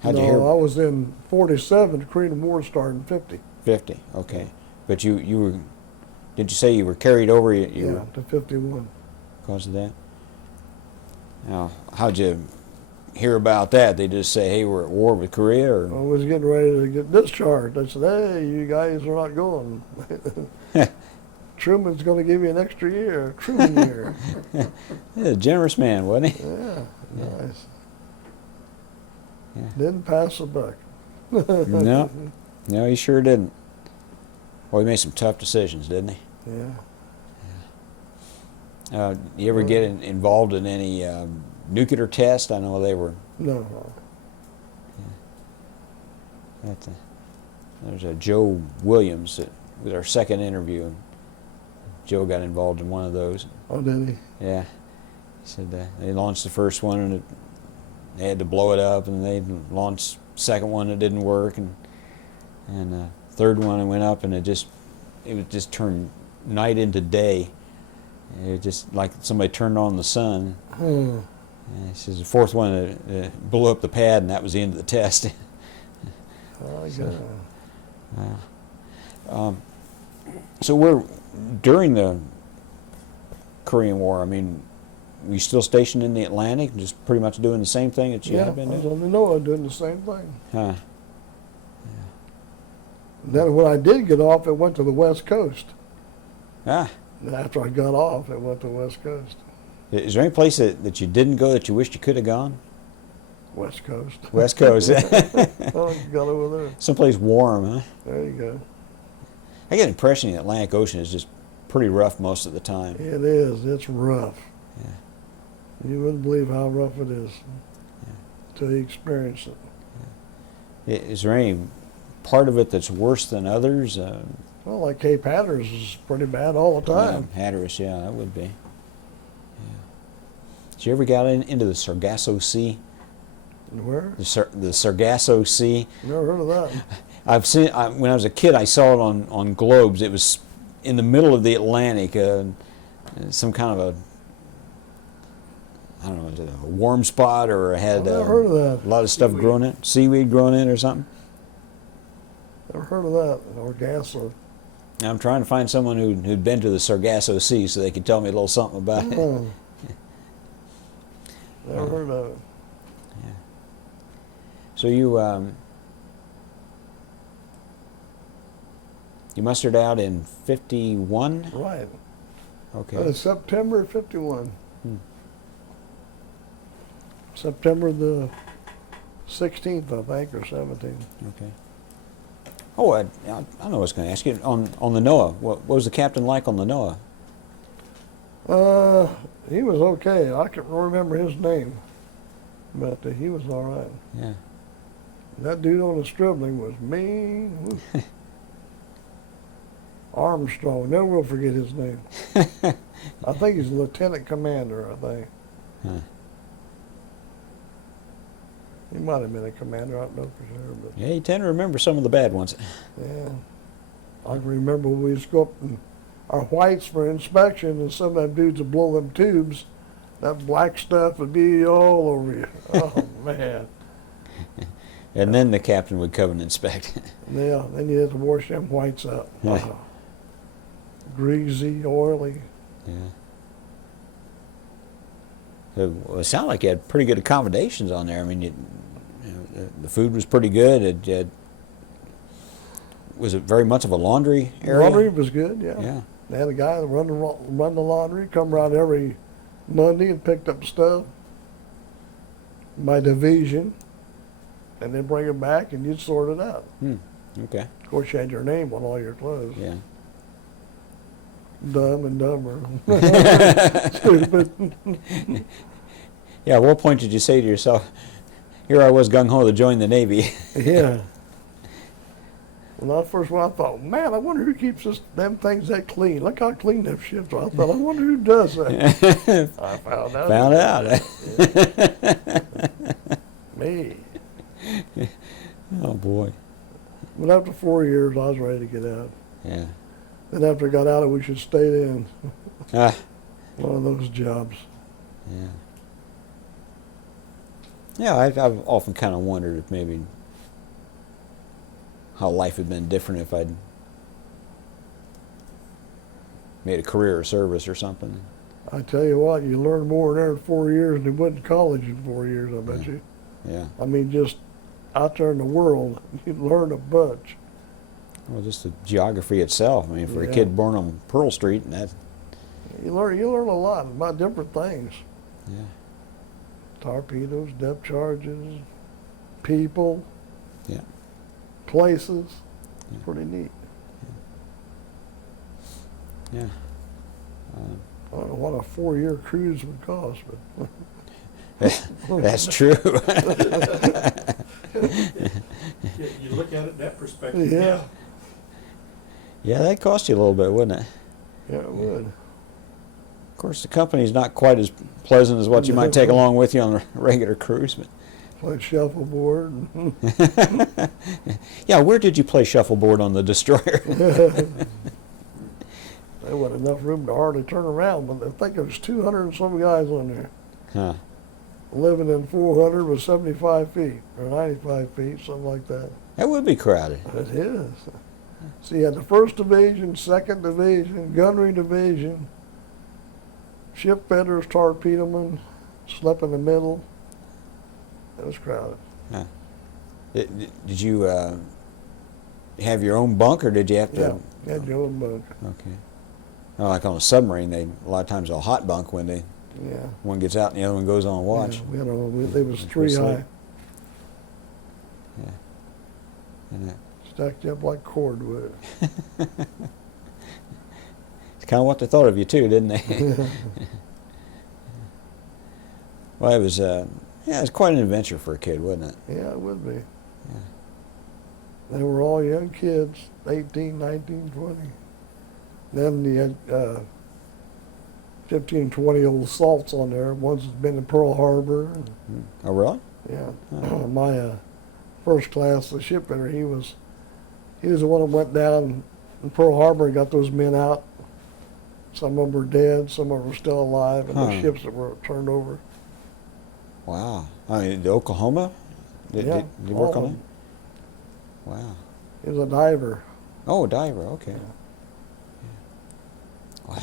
How'd you hear? No, I was in 47. The Korean War started in 50. 50. Okay, but you were. Did you say you were carried over? You Yeah, were to 51. because of that. Now, how'd you hear about that? They just say, "Hey, we're at war with Korea," or I was getting ready to get discharged. They said, "Hey, you guys are not going. Truman's going to give you an extra year, Truman year." he's a generous man, wasn't he? Yeah, nice. Yeah. Didn't pass the buck. No, he sure didn't. Well, he made some tough decisions, didn't he? Yeah. You ever get involved in any nuclear tests? I know they were. No. There's a Joe Williams that with our second interview. Joe got involved in one of those. Oh, did he? Yeah, he said they launched the first one and they had to blow it up, and they launched the second one that didn't work, and third one went up, and it would just turn night into day. It just like somebody turned on the sun. Hmm. And he says the fourth one blew up the pad, and that was the end of the test. Oh, yeah. So we're during the Korean War. I mean, were you still stationed in the Atlantic, just pretty much doing the same thing that you Yeah, had I been was doing? on the NOAA doing the same thing. Huh. And then when I did get off, it went to the West Coast. Ah. And after I got off, it went to the West Coast. Is there any place that you didn't go that you wished you could have gone? West Coast. West Coast. Oh, you got over there. Someplace warm, huh? There you go. I get the impression the Atlantic Ocean is just pretty rough most of the time. It is. It's rough. Yeah. You wouldn't believe how rough it is until you experience it. Is there any part of it that's worse than others? Well, like Cape Hatteras is pretty bad all the time. Hatteras, yeah, that would be. Yeah. Did you ever get into the Sargasso Sea? Where? The Sargasso Sea. Never heard of that. I've seen when I was a kid. I saw it on globes. It was in the middle of the Atlantic. Some kind of I don't know, was it a warm spot or it had I've never heard of that. a lot of stuff growing in it, seaweed growing in it or something. Never heard of that. Or Gasso. I'm trying to find someone who'd been to the Sargasso Sea so they could tell me a little something about it. Oh. Never heard of it. Yeah. So you mustered out in 51? Right. Okay. That is September 51. Hmm. September the 16th, I think, or 17th. Okay. Oh, I know what I was going to ask you. On the NOAA, what was the captain like on the NOAA? He was okay. I can't remember his name, but he was all right. Yeah. That dude on the Stribling was mean. Woo. Armstrong. Never will forget his name. I think he's lieutenant commander, I think. Huh. He might have been a commander, I don't know for sure. But Yeah, you tend to remember some of the bad ones. yeah. I can remember when we used to go up in our whites for inspection and some of them dudes would blow them tubes. That black stuff would be all over you. Oh, man. And then the captain would come and inspect. Yeah, then you had to wash them whites out. Yeah. Greasy, oily. Yeah. So it sounded like you had pretty good accommodations on there. I mean, the food was pretty good. Was it very much of a laundry area? Laundry was good, yeah. Yeah. They had a guy that run the laundry, come around every Monday and picked up stuff by division, and then bring it back and you'd sort it out. Okay. Of course, you had your name on all your clothes. Yeah. Dumb and dumber. Stupid. Yeah. At what point did you say to yourself, "Here I was gung ho to join the Navy"? Yeah. When I first went, I thought, man, I wonder who keeps them things that clean. Look how clean them ships are. I thought, I wonder who does that. I found out. Found out. Me. Oh boy. But after 4 years, I was ready to get out. Yeah. Then after I got out, we should stay in. Ah. One of those jobs. Yeah. Yeah, I've often kind of wondered if maybe how life had been different if I'd made a career of service or something. I tell you what, you learn more in there in 4 years than you went to college in 4 years, I bet you. Yeah. I mean, just out there in the world, you learn a bunch. Well, just the geography itself. I mean, for a Yeah. kid born on Pearl Street, and that. You learn a lot about different things. Yeah. Torpedoes, depth charges, people, Yeah. places. Yeah. Pretty neat. Yeah. I don't know what a 4-year cruise would cost, but That's true. You look at it that perspective. yeah, Yeah, that cost you a little bit, wouldn't it? yeah, it would. Of course, the company's not quite as pleasant as what you might take along with you on a regular cruise, but. Play shuffleboard. Yeah, where did you play shuffleboard on the destroyer? There wasn't enough room to hardly turn around, but I think there was 200 and some guys on there. Huh. Living in 400 with 75 feet or 95 feet, something like that. That would be crowded. It is. So you had the 1st Division, 2nd Division, Gunnery Division, ship fitters, torpedomen, slept in the middle. It was crowded. Huh. Did you have your own bunk, or did you have to? Yeah, you had your own bunk. Okay. Well, like on a submarine, a lot of times they'll hot bunk when Yeah. one gets out and the other one goes on watch. Yeah, we had they was That's 3 pretty high, Yeah. And stacked up like cordwood. it's Kind of what they thought of you too, didn't they? Well, it was yeah, it was quite an adventure for a kid, wasn't it? Yeah, it would be. Yeah. They were all young kids, 18, 19, 20. Then you had 15, 20 old salts on there. One's been in Pearl Harbor. Oh, really? Yeah. Oh. My first class, the shipbuilder, he was the one that went down in Pearl Harbor and got those men out. Some of them were dead, some of them were still alive, and the ships that were turned over. Wow. I mean, the Oklahoma? Did you work on it? Wow. He was a diver. Oh, a diver, okay. Well,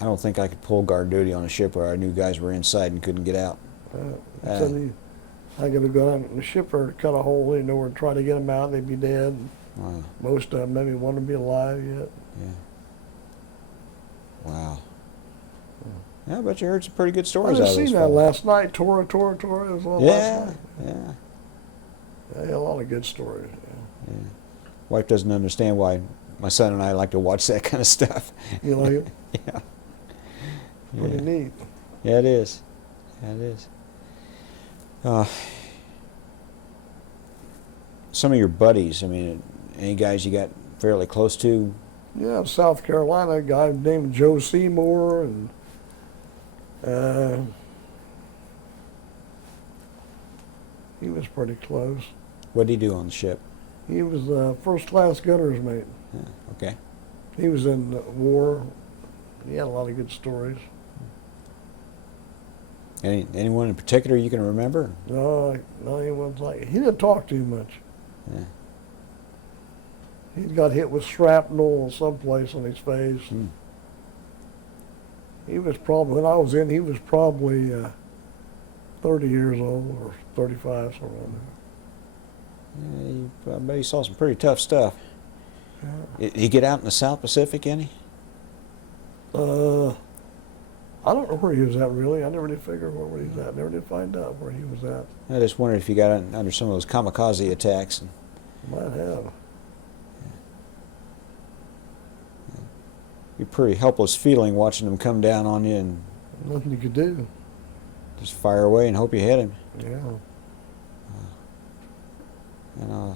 I don't think I could pull guard duty on a ship where I knew guys were inside and couldn't get out. I got to go out in the shipyard, cut a hole, they know where to try to get them out, they'd be dead. Wow. Most of them, maybe one would be alive yet. Yeah. Wow. Yeah, I bet you heard some pretty good I stories out just of this seen that fellow. last night, Tora, it was on last night. Yeah. Yeah, a lot of good stories. Yeah. Wife doesn't understand why my son and I like to watch that kind of stuff. You like it? Yeah. Pretty neat. Yeah, it is. Yeah, it is. Some of your buddies, I mean, any guys you got fairly close to? Yeah, South Carolina, a guy named Joe Seymour, and he was pretty close. What did he do on the ship? He was a first-class gunner's mate. Yeah, okay. He was in the war. He had a lot of good stories. Anyone in particular you can remember? No, he wasn't like, he didn't talk too much. Yeah. He got hit with shrapnel someplace on his face. He was probably, when I was in, he was probably 30 years old or 35, something like that. Yeah, I bet he saw some pretty tough stuff. Yeah. Did he get out in the South Pacific any? I don't know where he was at really. I never did figure where he was at. Never did find out where he was at. I just wondered if he got under some of those kamikaze attacks. Might have. Be a pretty helpless feeling watching them come down on you and Nothing you could do. just fire away and hope you hit him. Yeah. And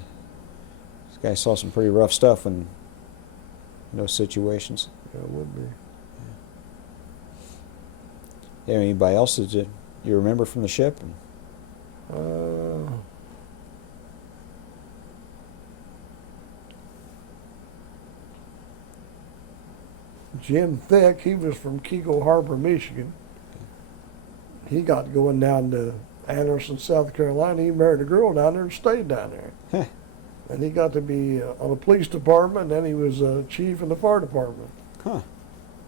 this guy saw some pretty rough stuff in those situations. Yeah, it would be. Yeah, anybody else that you remember from the ship? Jim Thick, he was from Keego Harbor, Michigan. He got going down to Anderson, South Carolina. He married a girl down there and stayed down there. Huh. And he got to be on the police department, and then he was chief in the fire department. Huh.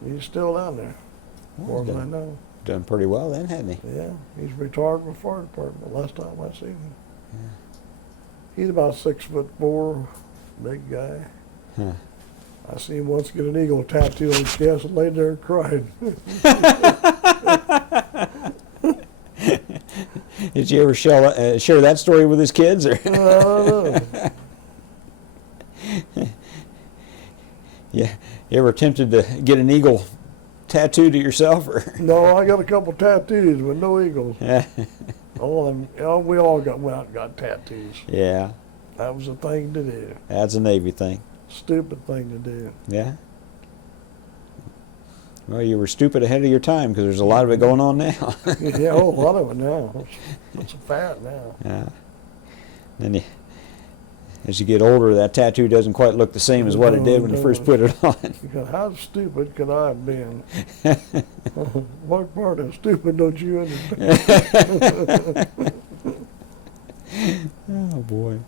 He's still down there, as far as I know. Done pretty well then, hadn't he? Yeah, he's retired from the fire department last time I seen him. Yeah. He's about 6'4", big guy. Huh. I seen him once get an eagle tattoo on his chest and laid there and cried. Did you ever share that story with his kids? Or? I don't know. Yeah, you ever attempted to get an eagle tattooed to yourself? Or? No, I got a couple tattoos with no eagles. Yeah. All of them, we all went out and got tattoos. Yeah, That was a thing to do. that's a Navy thing. Stupid thing to do. Yeah. Well, you were stupid ahead of your time because there's a lot of it going on now. Yeah, a whole lot of it now. It's a fad now. Yeah. Then as you get older, that tattoo doesn't quite look the same as what it did when you first put it on. Because how stupid could I have been? What part of stupid don't you understand? Oh boy.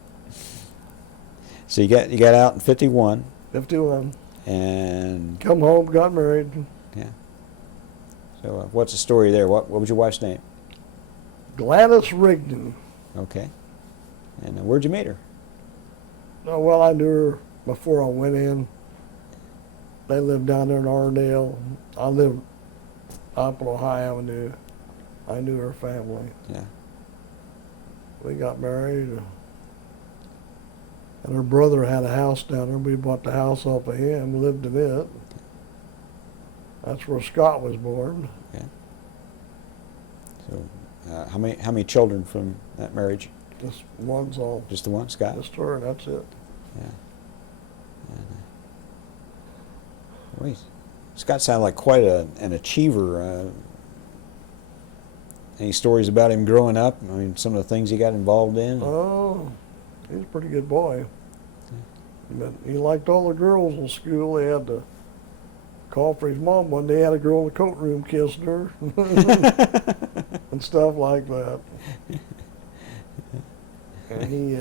So you got out in 51 51. and Come home, got married. yeah. So what's the story there? What was your wife's name? Gladys Rigdon. Okay. And where'd you meet her? Oh, well, I knew her before I went in. They lived down there in Ardell. I lived up on Ohio Avenue. I knew her family. Yeah. We got married. And her brother had a house down there. We bought the house off of him, lived in it. That's where Scott was born. Okay. So, how many children from that marriage? This one's all, Just the one, Scott? just her, that's it. Yeah. And, wait, Scott sounded like quite an achiever. Any stories about him growing up? I mean, some of the things he got involved in? Oh, he's a pretty good boy. But he liked all the girls in school. They had to call for his mom one day. Had a girl in the coat room kissing her and stuff like that. And he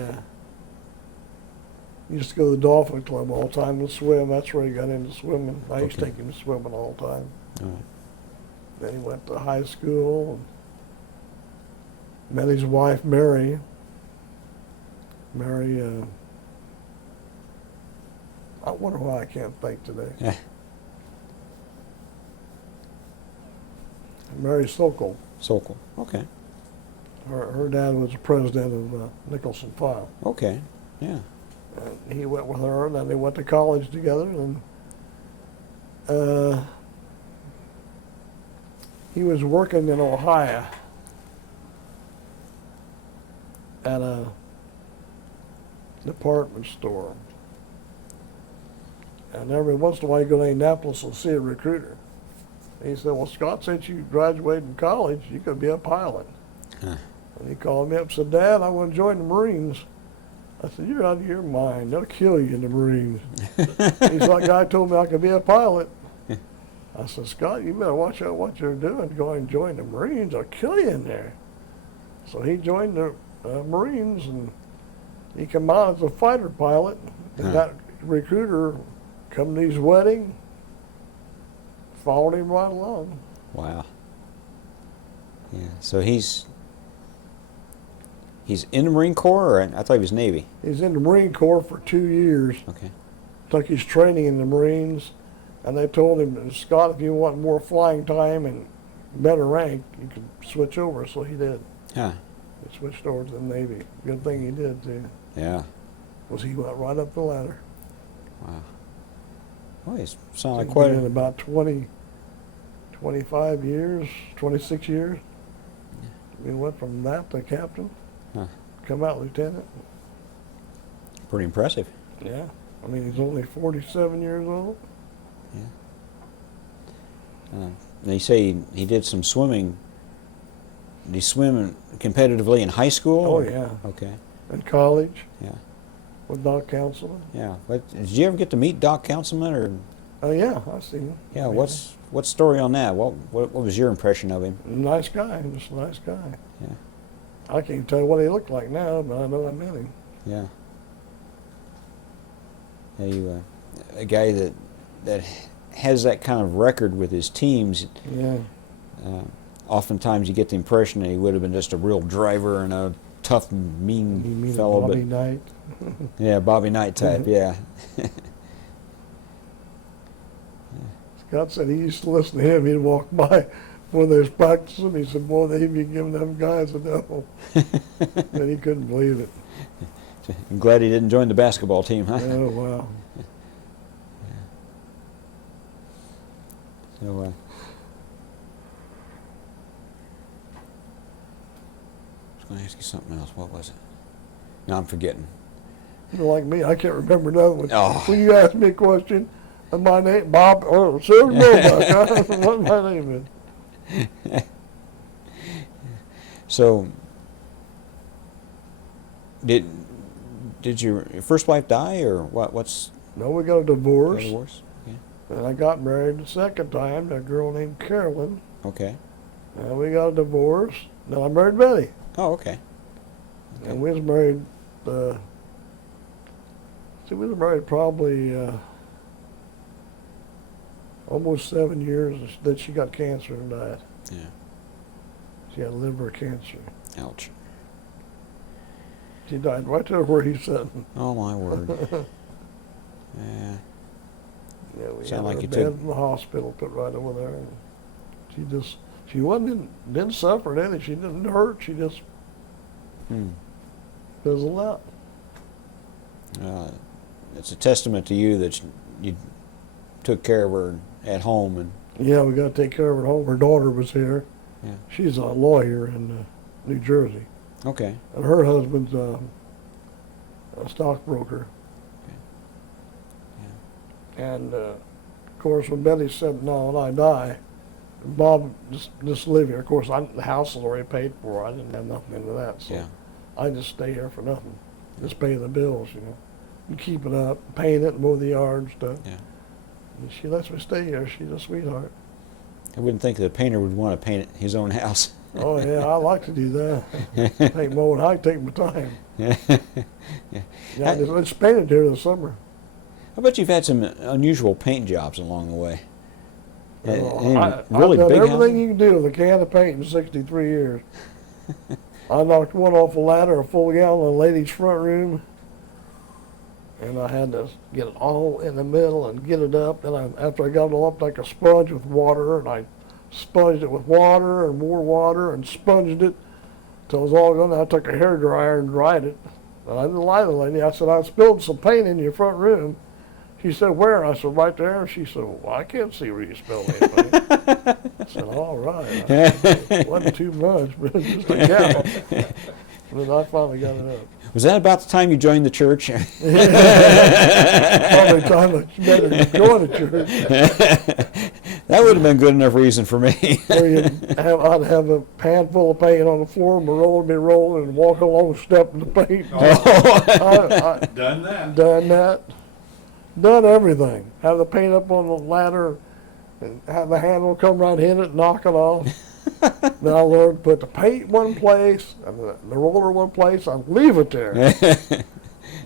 used to go to the Dolphin Club all the time to swim. That's where he got into swimming. I used to Okay. take him swimming all the time. All right. Then he went to high school. And met his wife, Mary. Mary, I wonder why I can't think today. Yeah. Mary Sokol. Sokol. Okay. Her dad was the president of Nicholson File. Okay. Yeah. And he went with her, and then they went to college together. And he was working in Ohio at a department store. And every once in a while, you go to Indianapolis and see a recruiter. And he said, well, Scott, since you graduated from college, you could be a pilot. Huh. And he called me up and said, Dad, I want to join the Marines. I said, you're out of your mind. They'll kill you in the Marines. He's like, guy told me I could be a pilot. I said, Scott, you better watch out what you're doing. Go and join the Marines. They'll kill you in there. So he joined the Marines, and he came out as a fighter pilot. And that recruiter come to his wedding, followed him right along. Wow. Yeah. So he's in the Marine Corps, or I thought he was Navy. He's in the Marine Corps for 2 years. Okay. Took his training in the Marines, and they told him, Scott, if you want more flying time and better rank, you can switch over. So he did. Huh. He switched over to the Navy. Good thing he did, too, Yeah. was he went right up the ladder. Wow. Well, he's sound like He's quite been in a... about 25 years, 26 years. We went from that to captain, Huh. come out lieutenant. Pretty impressive. Yeah. I mean, he's only 47 years old. They say he did some swimming. Did he swim competitively in high school? Oh, or- yeah. Okay. In college. Yeah. With Doc Councilman. Yeah. But did you ever get to meet Doc Councilman, or? Yeah, I see him. Yeah. What's story on that? What was your impression of him? Nice guy, just a nice guy. Yeah. I can't tell you what he looked like now, but I know I met him. Yeah. Yeah. You a guy that has that kind of record with his teams. Yeah. Oftentimes you get the impression that he would have been just a real driver and a tough, You mean mean fellow, Bobby but Knight? yeah, Bobby Knight type. Yeah. Scott said he used to listen to him. He'd walk by when they was practicing. He said, boy, they'd be giving them guys a devil. And he couldn't believe it. I'm glad he didn't join the basketball team, huh? Oh, wow. So, I was going to ask you something else. What was it? No, I'm forgetting. You're like me, I can't remember nothing. Oh. When you ask me a question, and my name, Bob, or Silver Roebuck, what my name is. So, did your first wife die, or what? What's No, we got a divorce. the divorce? Okay. And I got married the second time to a girl named Carolyn. Okay. And we got a divorce. Then I married Betty. Oh, okay. And we was married, we was married probably almost 7 years. Then she got cancer and died. Yeah. She had liver cancer. Ouch. She died right there where he's sitting. Oh my word. Yeah. Yeah, we Sound had like her you bed took- in the hospital, put right over there. And she didn't suffer any. She didn't hurt. She just Hmm. fizzled out. It's a testament to you that you took care of her at home and Yeah, we got to take care of her at home. Her daughter was here. Yeah. She's a lawyer in New Jersey, Okay. and her husband's a stockbroker. And of course, when Betty said, "No, when I die, Bob just live here." Of course, the house was already paid for. I didn't have nothing into that, so Yeah. I just stay here for nothing. Just pay the bills, and keep it up, paint it, mow the yard and stuff. Yeah. And she lets me stay here. She's a sweetheart. I wouldn't think that a painter would want to paint his own house. Oh yeah, I like to do that. Take mowing, I take my time. Yeah. Yeah, it's painted here this summer. I bet you've had some unusual paint jobs along the way. Any I've really done big everything houses? you can do with a can of paint in 63 years. I knocked one off a ladder, a full gallon, in a lady's front room, and I had to get it all in the middle and get it up. Then after I got it all up like a sponge with water, and I sponged it with water and more water and sponged it till it was all gone. I took a hairdryer and dried it. And I didn't lie to the lady. I said, "I spilled some paint in your front room." She said, "Where?" I said, "Right there." And she said, "Well, I can't see where you spilled anything." I said, "All right." It wasn't too much, but just a gallon. But I finally got it up. Was that about the time you joined the church? Probably time I better join the church. That would have been good enough reason for me. Or I'd have a pan full of paint on the floor, and be rolling, and walk along stepping the paint. I Done that. done that. Done everything. Have the paint up on the ladder, and have the handle come right in it, knock it off. Then I learned to put the paint one place and the roller one place. I leave it there.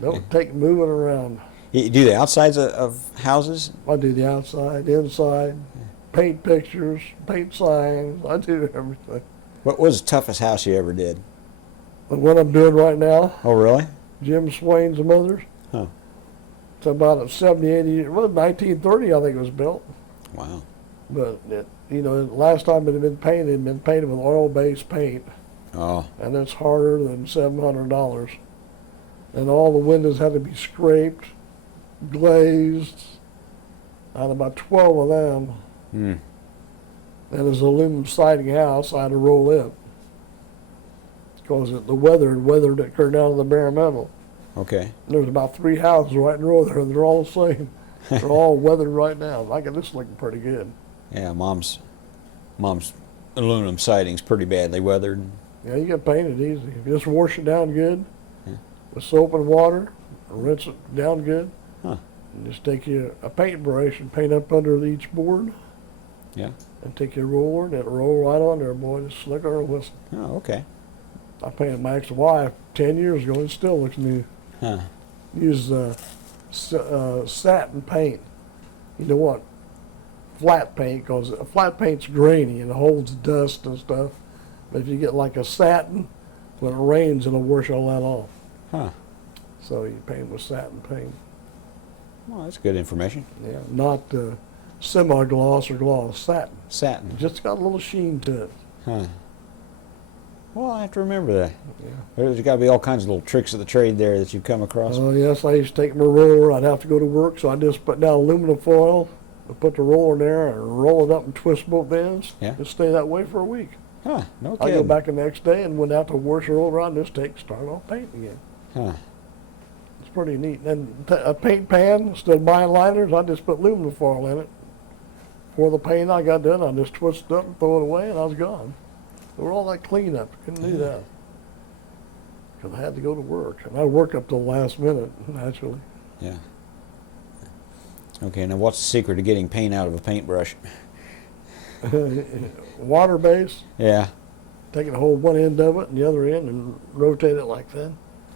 Don't take moving around. You do the outsides of houses? I do the outside, inside, paint pictures, paint signs. I do everything. What was the toughest house you ever did? The one I'm doing right now, Oh, really? Jim Swain's Mother's. Huh. It's about a 70, 80 years. Well, 1930, I think it was built. Wow. But last time it had been painted with oil-based paint, Oh, and it's harder than $700. And all the windows had to be scraped, glazed. I had about 12 of them. hmm. And it was an aluminum siding house. I had to roll it because the weather had weathered it clear down to the bare metal. Okay. And there's about 3 houses right in a row there. They're all the same. They're all weathered right now. I got this looking pretty good. Yeah, mom's aluminum siding's pretty badly weathered. Yeah, you can paint it easy. If you just wash it down good Yeah. with soap and water, rinse it down good, Huh. and just take you a paintbrush and paint up under each board, Yeah. and take your roller and it'll roll right on there, boy. Just slick or a whistle. Oh, okay. I painted my ex-wife 10 years ago. It still looks new. Huh. Use satin paint. You don't want flat paint because flat paint's grainy and it holds dust and stuff. But if you get like a satin, when it rains, it'll wash all that off. Huh. So you paint with satin paint. Well, that's good information. Yeah, not semi-gloss or gloss, satin. Satin. Just got a little sheen to it. Huh. Well, I have to remember that. Yeah. There's got to be all kinds of little tricks of the trade there that you've come across. Oh yes, I used to take my roller. I'd have to go to work, so I just put down aluminum foil, and put the roller in there, and roll it up and twist both ends. Yeah. Just stay that way for a week. Huh. No I go kidding. back the next day and went out to wash the roller out and just start off painting again. Huh. It's pretty neat. And a paint pan, instead of buying liners, I just put aluminum foil in it. For the paint I got done, I just twisted it up and throw it away, and I was gone. They were all that cleanup. Couldn't do that. Because I had to go to work. And I work up till the last minute, naturally. Yeah. Okay, now what's the secret to getting paint out of a paintbrush? Water base, Yeah. taking hold one end of it and the other end and rotate it like that.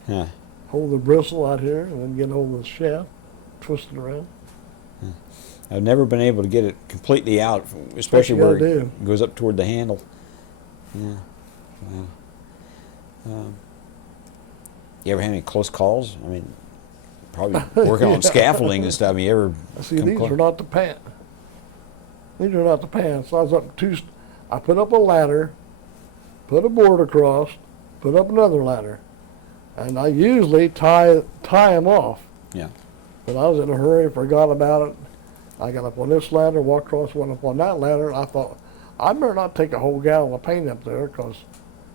Huh. Hold the bristle out here and then get hold of the shaft, twist it around. I've never been able to get it completely out, especially you where gotta it goes up toward the handle. Yeah. Wow. You ever had any close calls? I mean, probably working on scaffolding and stuff. You ever See, come these close? are not the pants. These are not the pants. I was up I put up a ladder, put a board across, put up another ladder, and I usually tie them off. Yeah. But I was in a hurry, forgot about it. I got up on this ladder, walked across, went up on that ladder, and I thought, I better not take a whole gallon of paint up there, because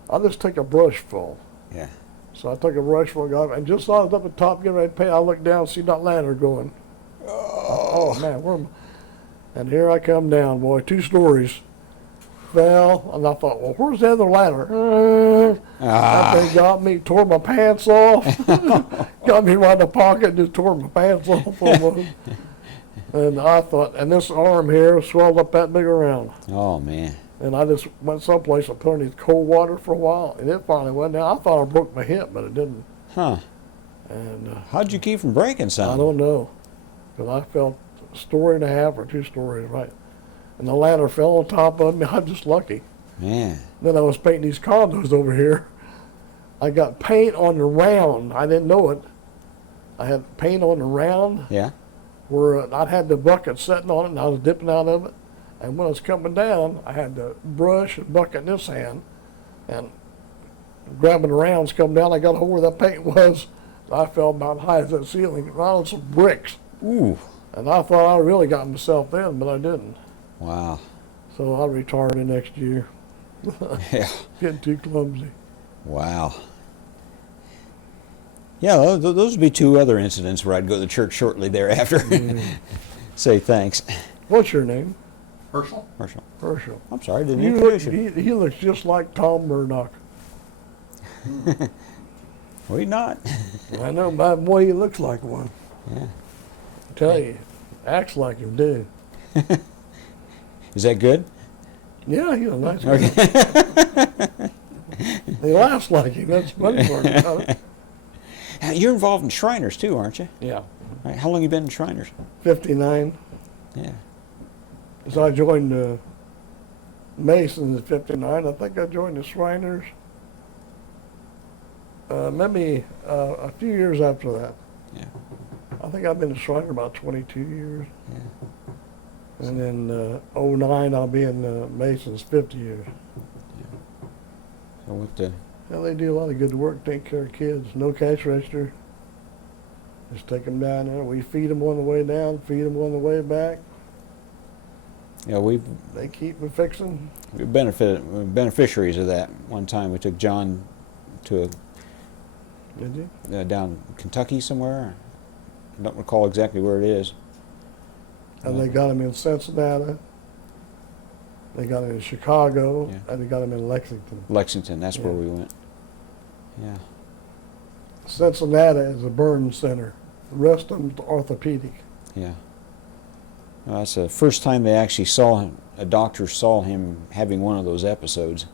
I'll just take a brush full. Yeah. So I took a brush full, got up, and just as I was up at the top getting ready to paint, I looked down and see that ladder going. Oh man, where am I? And here I come down, boy, 2 stories. Fell, and I thought, well, where's the other ladder? That thing got me, tore my pants off. Got me right in the pocket, just tore my pants off. And I thought, and this arm here swelled up that big around. Oh, man. And I just went someplace and put underneath cold water for a while, and it finally went down. I thought I broke my hip, but it didn't. Huh. And how'd you keep from breaking something? I don't know, because I fell a story and a half or 2 stories, right? And the ladder fell on top of me. I'm just lucky. Man. Then I was painting these condos over here. I got paint on the round. I didn't know it. I had paint on the round. Yeah. Where I'd had the bucket sitting on it, and I was dipping out of it. And when I was coming down, I had the brush and bucket in this hand, and grabbing the rounds coming down, I got hold where that paint was. I fell about high as that ceiling, right on some bricks. Ooh. And I thought I really got myself in, but I didn't. Wow. So I retired the next year. Yeah. Getting too clumsy. Wow. Yeah, those would be 2 other incidents where I'd go to the church shortly thereafter. Say thanks. What's your name? Herschel? Herschel. Herschel. I'm sorry, I didn't You introduce look, you. he looks just like Tom Murdoch. Well, he's not. I know, but boy, he looks like one. Yeah. I tell you, acts like him, too. Is that good? Yeah, he's a nice guy. He laughs like him. That's the funny part about it. You're involved in Shriners too, aren't you? Yeah. Right. How long you been in Shriners? 59. Yeah. So I joined Masons at 59. I think I joined the Shriners maybe a few years after that. Yeah. I think I've been a Shriner about 22 years. Yeah. And then 09, I'll be in Masons 50 years. So what the? Well, they do a lot of good work, take care of kids. No cash register. Just take them down there. We feed them on the way down, feed them on the way back. Yeah, we've They keep me fixing. we're beneficiaries of that. One time we took John to Did you? down Kentucky somewhere. I don't recall exactly where it is. And they got him in Cincinnati. They got him in Chicago, Yeah. and they got him in Lexington. Lexington, that's where Yeah. we went. Yeah. Cincinnati is a burn center. The rest of them's orthopedic. Yeah. Well, that's the first time they actually saw him. A doctor saw him having one of those episodes.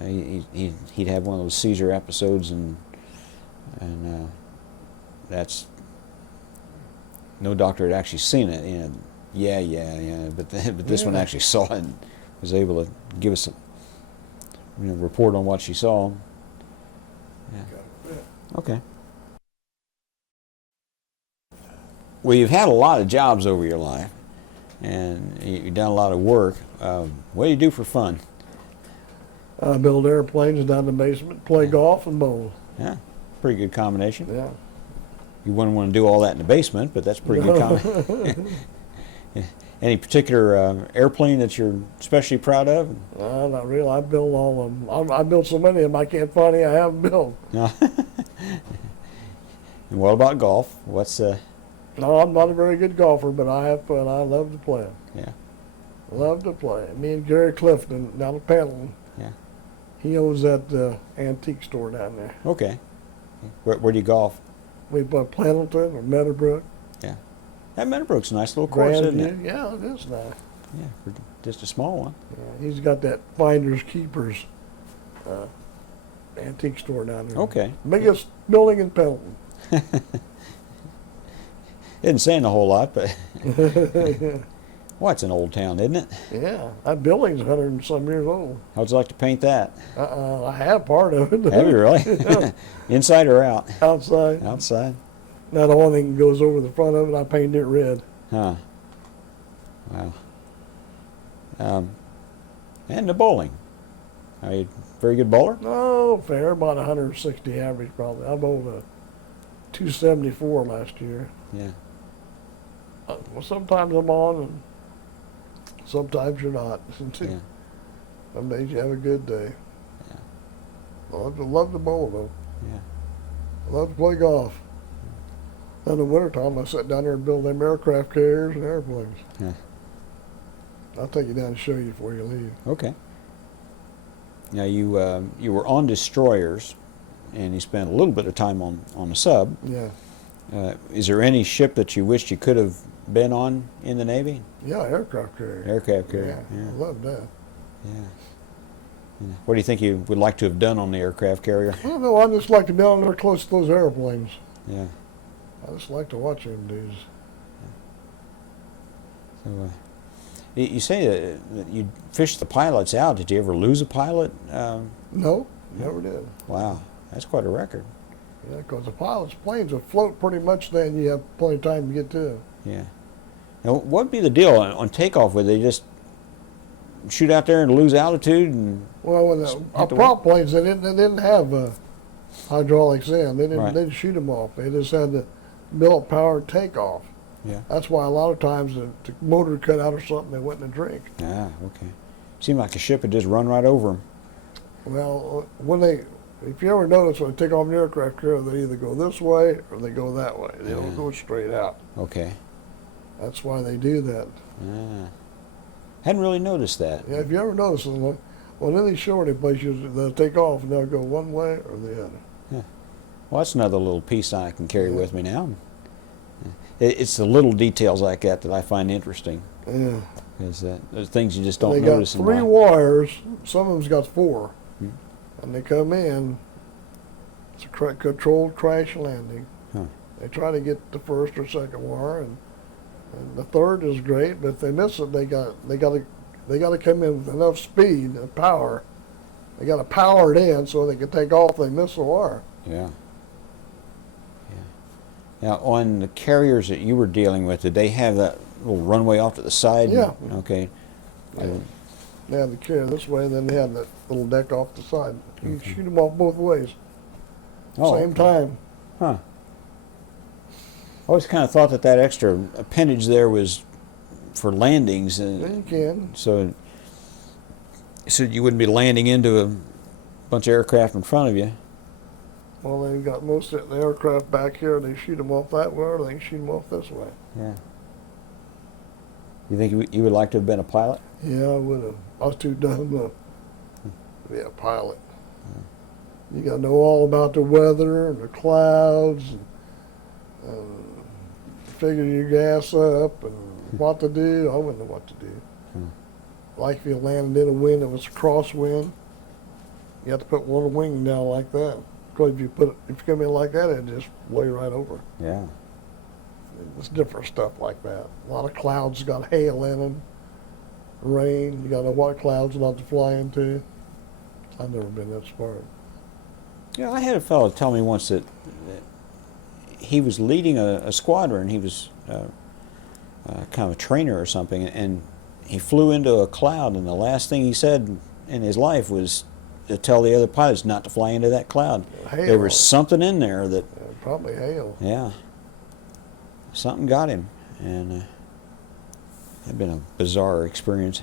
He'd have one of those seizure episodes, and that's no doctor had actually seen it. You know, yeah. But this one Yeah. actually saw it and was able to give us a report on what she saw. Yeah. Okay. Well, you've had a lot of jobs over your life, and you've done a lot of work. What do you do for fun? I build airplanes down the basement, play golf, and bowl. Yeah, pretty good combination. Yeah. You wouldn't want to do all that in the basement, but that's a pretty good combination. Any particular airplane that you're especially proud of? Not really. I build all of them. I built so many of them, I can't find any I haven't built. No. And what about golf? What's No, I'm not a very good golfer, but I have fun. I love to play. Yeah. Love to play. Me and Gary Clifton down at Pendleton. Yeah. He owns that antique store down there. Okay. Where do you golf? We play Pendleton or Meadowbrook. Yeah. That Meadowbrook's a nice little course, isn't it? Grandview. Yeah, it is nice. Yeah, for just a small one. Yeah, he's got that Finders Keepers antique store down there. Okay. Biggest building in Pendleton. Isn't saying a whole lot, but well, it's an old town, isn't it? Yeah, that building's 100 and some years old. How'd you like to paint that? I have part of it. Have you really? Inside or out? Outside. Outside. Now the one thing goes over the front of it, I painted it red. Huh. Wow. And the bowling. Are you a very good bowler? No, fair, about 160 average probably. I bowled a 274 last year. Yeah. Well, sometimes I'm on, and sometimes you're not. Yeah. Some days you have a good day. Yeah. I love to bowl, though. Yeah. I love to play golf. In the wintertime, I sit down there and build them aircraft carriers and airplanes. Yeah. I'll take you down and show you before you leave. Okay. Now you were on destroyers, and you spent a little bit of time on a sub. Yeah. Is there any ship that you wished you could have been on in the Navy? Yeah, aircraft carrier. Aircraft carrier. Yeah, Yeah. I love that. Yeah. Yeah. What do you think you would like to have done on the aircraft carrier? I don't know, I just like to be on there close to those airplanes. Yeah. I just like to watch them dudes. So, you say that you fished the pilots out. Did you ever lose a pilot? No, never did. Wow, that's quite a record. Yeah, because the pilots' planes will float pretty much then you have plenty of time to get to them. Yeah. Now, what would be the deal on takeoff? Would they just shoot out there and lose altitude? And Well, when our prop planes, they didn't have hydraulics in. They Right. didn't shoot them off. They just had the built powered takeoff. Yeah. That's why a lot of times the motor cut out or something, they went in a drink. Ah, okay. Seemed like a ship had just run right over them. Well, if you ever notice when they take off an aircraft carrier, they either go this way or they go that way. They don't Yeah. go straight out. Okay. That's why they do that. Ah. Hadn't really noticed that. Yeah, if you ever notice them, well, in these shorty places, they'll take off and they'll go one way or the other. Well, that's another little piece I can carry Yeah. with me now. It's the little details like that that I find interesting. Yeah. Because there's things you just don't They got notice in 3 life. wires. Some of them's got 4. Hmm. And they come in. It's a controlled crash landing. Huh. They try to get the first or second wire, and the third is great. But if they miss it, they got to come in with enough speed and power. They got to power it in so they can take off. If they miss the wire. Yeah. Yeah. Now, on the carriers that you were dealing with, did they have that little runway off to the side? Yeah. Okay. Yeah. They had the carrier this way, and then they had that little deck off the side. You Okay. can shoot them off both ways. Oh, Same okay. time. Huh. I always kind of thought that extra appendage there was for landings, Yeah, you can. so you wouldn't be landing into a bunch of aircraft in front of you. Well, they've got most of the aircraft back here. They shoot them off that way, or they can shoot them off this way. Yeah. You think you would like to have been a pilot? Yeah, I would have. I was too dumb to be a pilot. You got to know all about the weather and the clouds, and figure your gas up and what to do. I wouldn't know what to do. Like if you landed in a wind that was a crosswind, you have to put one wing down like that. Because if you come in like that, it'd just blow you right over. Yeah. It's different stuff like that. A lot of clouds got hail in them, rain. You got to know what clouds not to fly into. I've never been that smart. Yeah, I had a fellow tell me once that he was leading a squadron. He was kind of a trainer or something, and he flew into a cloud, and the last thing he said in his life was to tell the other pilots not to fly into that cloud. Hail. There was something in there that, Probably hail. yeah, something got him, and had been a bizarre experience.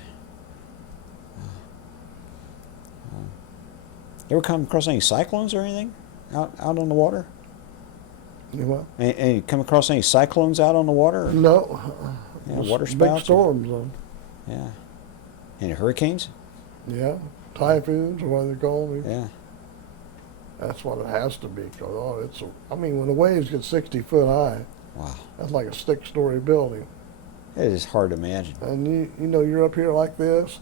You ever come across any cyclones or anything out on the water? You what? Any come across any cyclones out on the water? No. Yeah, Just water big spouts? storms. Though. Yeah. Any hurricanes? Yeah. Typhoons, or what they call them. Yeah. That's what it has to be. Cause when the waves get 60 foot high, Wow. that's like a 6-story building. It is hard to imagine. And you know you're up here like this,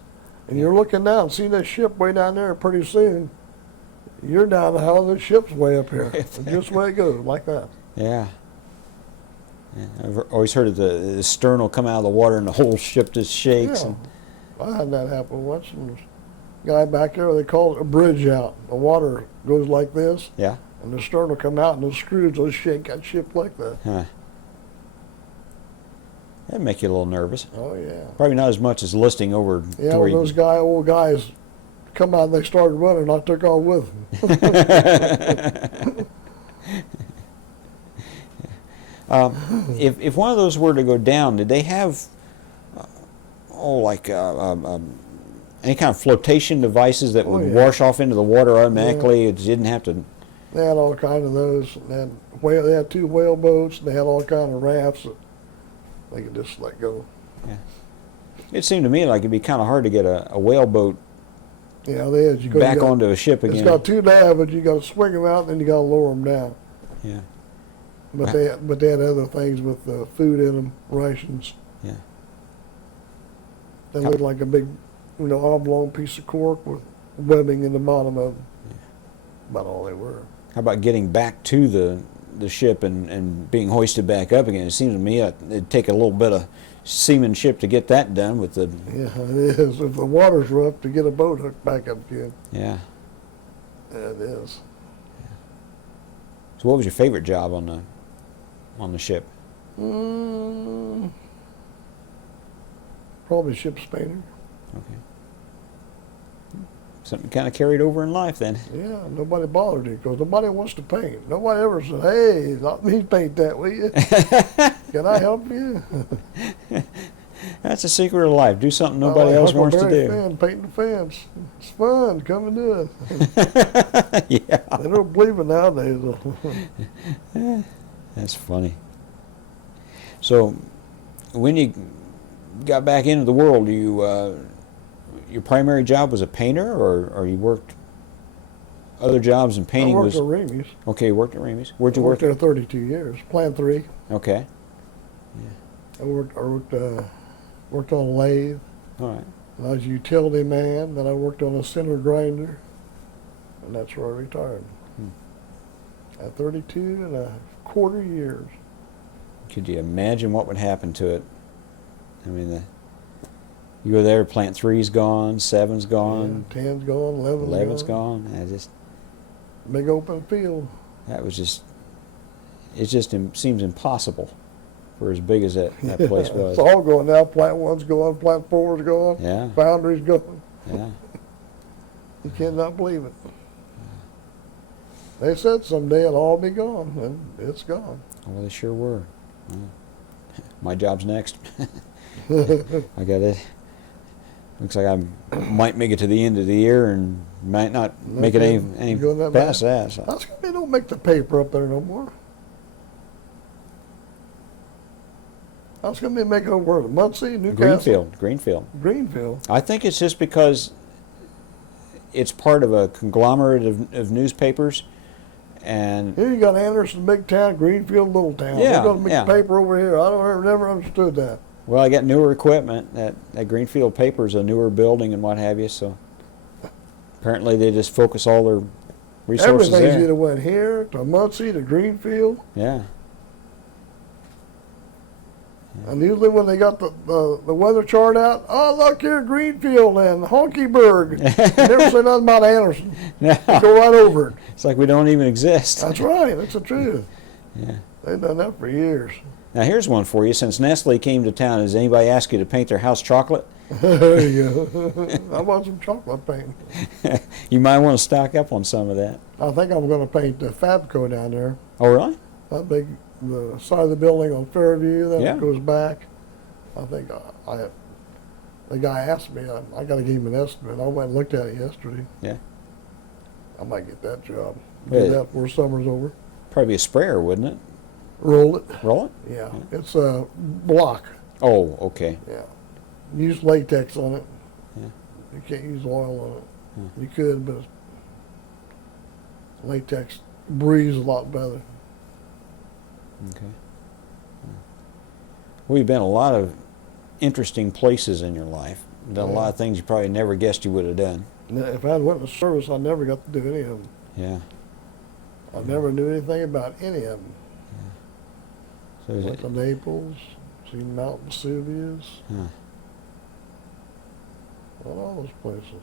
and you're looking down, see that ship way down there. Pretty soon, you're down the hell the ship's way up here. It's just the way it goes, like that. Yeah. Yeah. I've always heard of the stern will come out of the water and the whole ship just shakes. Yeah. And, I had that happen once. And this guy back there, they call it a bridge out. The water goes like this, yeah. and the stern will come out, and those screws will shake that ship like that. Huh. That'd make you a little nervous. Oh yeah. Probably not as much as listing over. Yeah, to where when you- those old guys come out and they started running, I took off with them. If one of those were to go down, did they have like any kind of flotation devices that would wash off into the water automatically? It didn't have to. They had all kinds of those. They had 2 whale boats, and they had all kinds of rafts that they could just let go. Yeah. It seemed to me like it'd be kind of hard to get a whale boat Yeah, they is. back onto a ship again. It's got 2 davits. You got to swing them out, and then you got to lower them down. Yeah. But they had other things with food in them, rations. Yeah. They looked like a big, oblong piece of cork with webbing in the bottom of them. Yeah. About all they were. How about getting back to the ship and being hoisted back up again? It seems to me it'd take a little bit of seamanship to get that done with the. Yeah, it is. If the water's rough, to get a boat hooked back up again. Yeah. Yeah, it is. So what was your favorite job on the ship? Probably ship's painter. Okay. Something kind of carried over in life then. Yeah, nobody bothered you because nobody wants to paint. Nobody ever said, "Hey, let me paint that, will you? Can I help you?" That's the secret of life. Do something nobody else wants to do. Painting the fence. It's fun. Come and do Yeah. it. They don't believe it nowadays. That's funny. So, when you got back into the world, your primary job was a painter, or you worked other jobs and painting I worked was. at Ramey's. Okay, you worked at Ramey's. Where'd you I work? worked there 32 years. Plant 3. Okay. I worked on a lathe. All right. I was a utility man. Then I worked on a center grinder, and that's where I retired. At 32 and a quarter years. Could you imagine what would happen to it? I mean, you go there, plant 3's gone, 7's gone, Yeah, 10's gone, 11's gone. Big open field. It just seems impossible for as big as that place was. It's all going now. Plant 1's gone, plant 4's gone, Yeah, foundry's gone. yeah. You cannot believe it. They said someday it'll all be gone, and it's gone. Well, they sure were. Well, my job's next. I got it. Looks like I might make it to the end of the year and might not make it any Going that past bad? that. So. How come they don't make the paper up there no more? How's come they make it over to Muncie, Newcastle? Greenfield. Greenfield. I think it's just because it's part of a conglomerate of newspapers, and Here you got Anderson, big town, Greenfield, little town. Yeah, They're going to make yeah. the paper over here. Never understood that. well, I got newer equipment. That Greenfield paper is a newer building and what have you. So apparently they just focus all their resources Everything's there. either went here to Muncie to Greenfield. Yeah. And usually when they got the weather chart out, oh, look here, Greenfield and Honkyburg. Never say nothing about Anderson. No. They go right over it. It's like we don't even exist. That's right. That's the truth. Yeah. They've done that for years. Now here's one for you. Since Nestle came to town, has anybody asked you to paint their house chocolate? There you go. I want some chocolate paint. You might want to stock up on some of that. I think I'm going to paint the Fabco down there. Oh, really? That big, the side of the building on Fairview, then Yeah. it goes back. I think the guy asked me, I got to give him an estimate. I went and looked at it yesterday. Yeah. I might get that job. Yeah. Do that before summer's over. Probably a sprayer, wouldn't it? Roll it. Roll it? Yeah. It's a block. Oh, okay. Yeah. Use latex on it. Yeah. You can't use oil on it. Hmm. You could, but latex breathes a lot better. Okay. Well, you've been a lot of interesting places in your life. Done a lot of things you probably never guessed you would have done. Now, if I went to service, I never got to do any of them. Yeah. I never knew anything about any of them. So is Went it, to Naples, seen Mount Vesuvius, huh. all those places.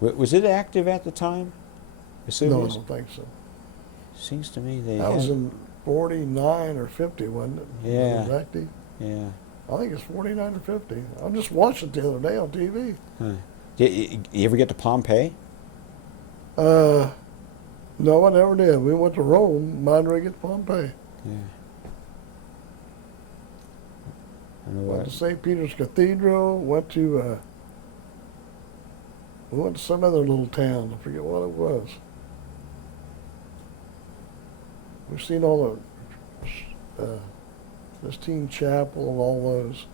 Was it active at the time? No, I Vesuvius? don't think so. Seems to me they That was had- in 49 or 50, wasn't it? Yeah. It was active. Yeah. I think it's 49 or 50. I just watched it the other day on TV. Huh. You ever get to Pompeii? No, I never did. We went to Rome, Madrid, to Pompeii. Yeah. Went to St. Peter's Cathedral. We went to some other little town. I forget what it was. We've seen all the Sistine Chapel and all those.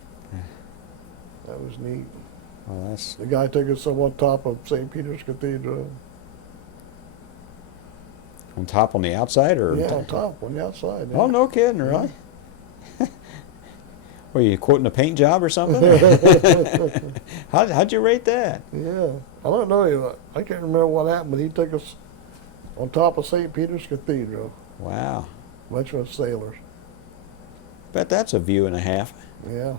That was neat. Well, that's The guy took us up on top of St. Peter's Cathedral. on top on the outside, or Yeah, on top, on the outside. Yeah. Oh, no kidding, really? Were you quoting a paint job or something? How'd you rate that? Yeah, I don't know. I can't remember what happened, but he took us on top of St. Peter's Cathedral. Wow. Bunch of sailors. Bet that's a view and a half. Yeah.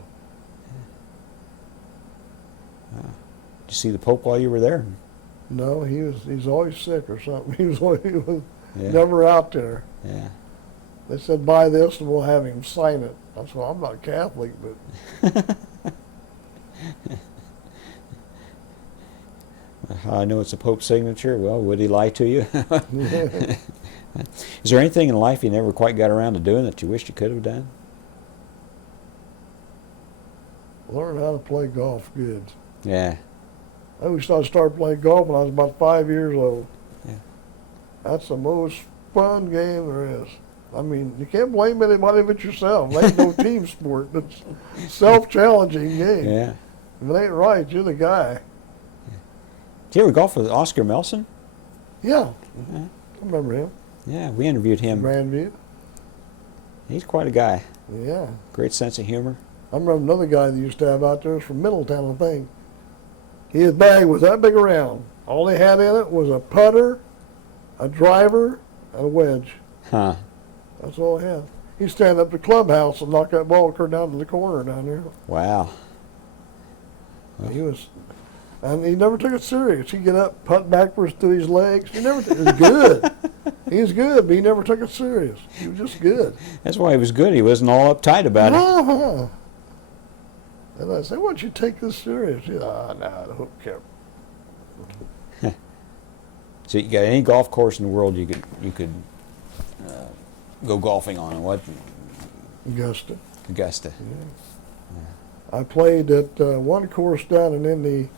Wow. Did you see the Pope while you were there? No, he's always sick or something. He was Yeah. never out there. Yeah. They said, buy this and we'll have him sign it. I said, well, I'm not Catholic, but I know it's a Pope's signature. Well, would he lie to you? Is there anything in life you never quite got around to doing that you wished you could have done? learn how to play golf good. Yeah. I always thought I started playing golf when I was about 5 years old. Yeah. That's the most fun game there is. I mean, you can't blame anybody but yourself. It ain't no team sport. It's a self-challenging game. Yeah. If it ain't right, you're the guy. Did you ever golf with Oscar Melson? Yeah. Yeah. I remember him. Yeah, we interviewed him. Grandview. He's quite a guy. Yeah. Great sense of humor. I remember another guy that used to have out there was from Middletown, I think. His bag was that big around. All he had in it was a putter, a driver, and a wedge. Huh. That's all he had. He'd stand up at the clubhouse and knock that ball clear down to the corner down there. Wow. And he never took it serious. He'd get up, putt backwards through his legs. He was good. He was good, but he never took it serious. He was just good. That's why he was good. He wasn't all uptight about it. Uh-huh. And I said, why don't you take this serious? He said, no, who cares? So you got any golf course in the world you could go golfing on? What? Augusta. Augusta. I played at one course down in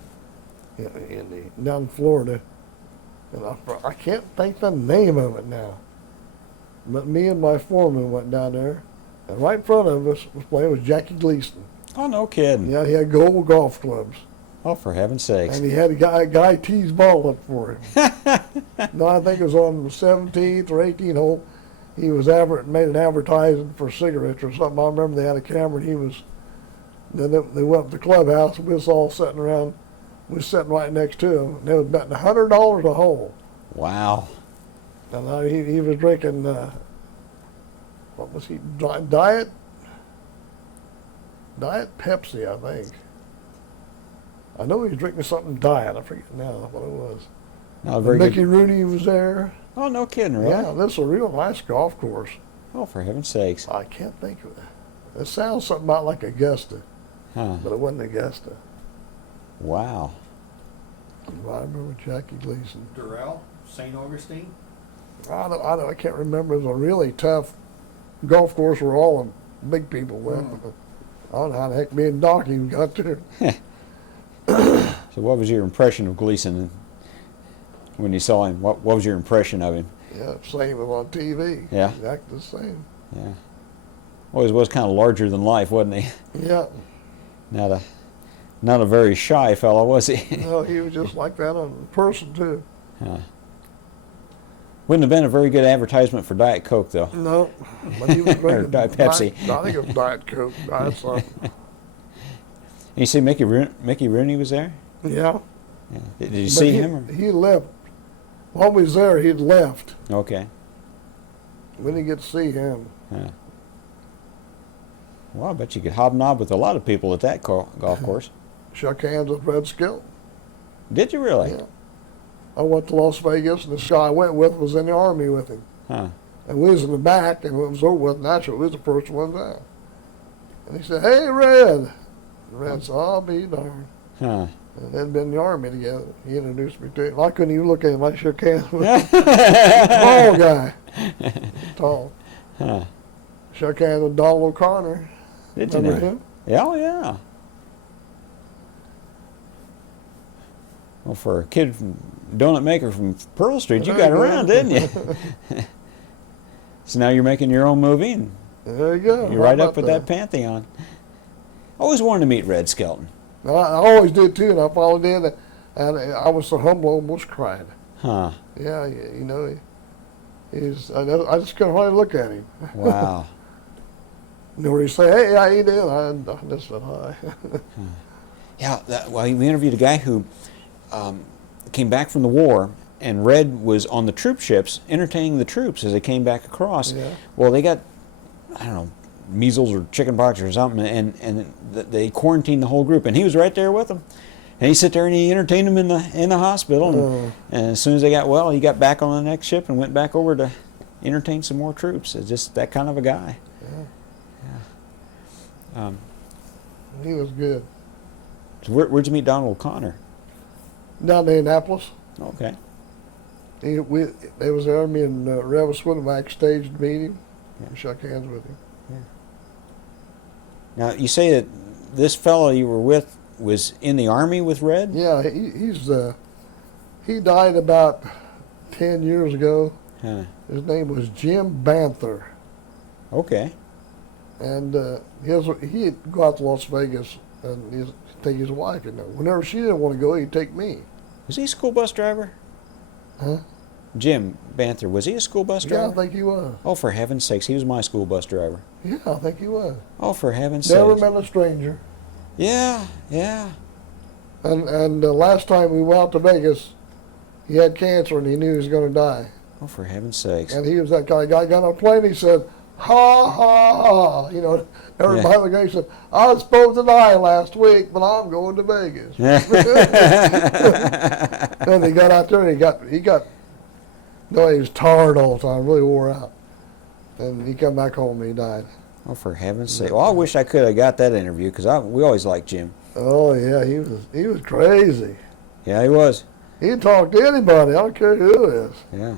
down in Florida, and I can't think the name of it now. But me and my foreman went down there, and right in front of us was playing with Jackie Gleason. Oh, no kidding. Yeah, he had gold golf clubs, Oh, for heaven's sakes. and he had a guy tees ball up for him. No, I think it was on the 17th or 18th hole. He was made an advertising for cigarettes or something. I remember they had a camera, and he was. Then they went up to the clubhouse, and we was all sitting around. We was sitting right next to him, and they was betting $100 a hole. Wow. And he was drinking, what was he, Diet Pepsi, I think. I know he was drinking something Diet, I forget now what it was. No, very Mickey good. Rooney was there. Oh, no kidding, really? Yeah, this is a real nice golf course. Oh, for heaven's sakes. I can't think of it. It sounds something about like Augusta, Huh. but it wasn't Augusta. Wow. I remember Jackie Gleason. Durrell, St. Augustine. I can't remember. It was a really tough golf course where all the big people went. I don't know how the heck me and Doc even got there. So what was your impression of Gleason when you saw him? What was your impression of him? Yeah, same as on TV. Yeah. Exactly the same. Yeah. Always was kind of larger than life, wasn't he? Yeah. Not a very shy fellow, was he? No, he was just like that in person, too. Huh. Wouldn't have been a very good advertisement for Diet Coke, though. No. But he was drinking Diet Pepsi. I think it was Diet Coke. Diet something. And you see Mickey Rooney was there? Yeah. Yeah. Did you But see him? Or? He left. While we was there, he'd left. Okay. We didn't get to see him. Huh. Well, I bet you could hobnob with a lot of people at that golf course. Shook hands with Red Skill. Did you really? Yeah. I went to Las Vegas, and this guy I went with was in the Army with him. Huh. And we was in the back, and it was over with naturally. We was the first one down. And he said, "Hey, Red." And Red said, "I'll be darned." Huh. And they'd been in the Army together. He introduced me to him. I couldn't even look at him. I shook hands with him. Tall guy. Tall. Huh. Shook hands with Donald O'Connor. Did you Remember know? him? Yeah, oh, yeah. Well, for a kid from donut maker from Pearl Street, you got around, didn't you? So now you're making your own movie, and There you go. you're right up with that pantheon. I always wanted to meet Red Skelton. I always did too, and I followed in, and I was so humble, I almost cried. Huh. Yeah, you know, I just couldn't hardly look at him. Wow. You know, where he say, "Hey, how you doing?" I just said hi. Yeah, well, we interviewed a guy who came back from the war, and Red was on the troop ships entertaining the troops as they came back across. Yeah. Well, they got, I don't know, measles or chickenpox or something, and they quarantined the whole group, and he was right there with them. And he sat there and he entertained them in the hospital, and as soon as they got well, he got back on the next ship and went back over to entertain some more troops. It's just that kind of a guy. Yeah. He was good. So where'd you meet Donald O'Connor? Down in Indianapolis. Okay. They was there. Me and Rev was with him backstage to meet him. Yeah. We shook hands with him. Now, you say that this fellow you were with was in the Army with Red? Yeah, he died about 10 years ago. Huh. His name was Jim Banther, Okay. and he'd go out to Las Vegas and he'd take his wife. You know, whenever she didn't want to go, he'd take me. Was he a school bus driver? Huh? Jim Banther, was he a school bus Yeah, driver? I think he was. Oh, for heaven's sakes, he was my school bus driver. Yeah, I think he was. Oh, for heaven's Never sakes. met a stranger. Yeah, yeah. And last time we went out to Vegas, he had cancer and he knew he was going to die. Oh, for heaven's sakes. And he was that guy. Guy got on a plane. He said, "Ha ha ha!" You know, everybody in the guy said, "I was supposed to die last week, but I'm going to Vegas." And he got out there and he got. No, he was tired all the time, really wore out. And he come back home and he died. Oh, for heaven's sake. Well, I wish I could have got that interview, because we always liked Jim. Oh yeah, he was crazy. Yeah, he was. He'd talk to anybody. I don't care who it is. Yeah.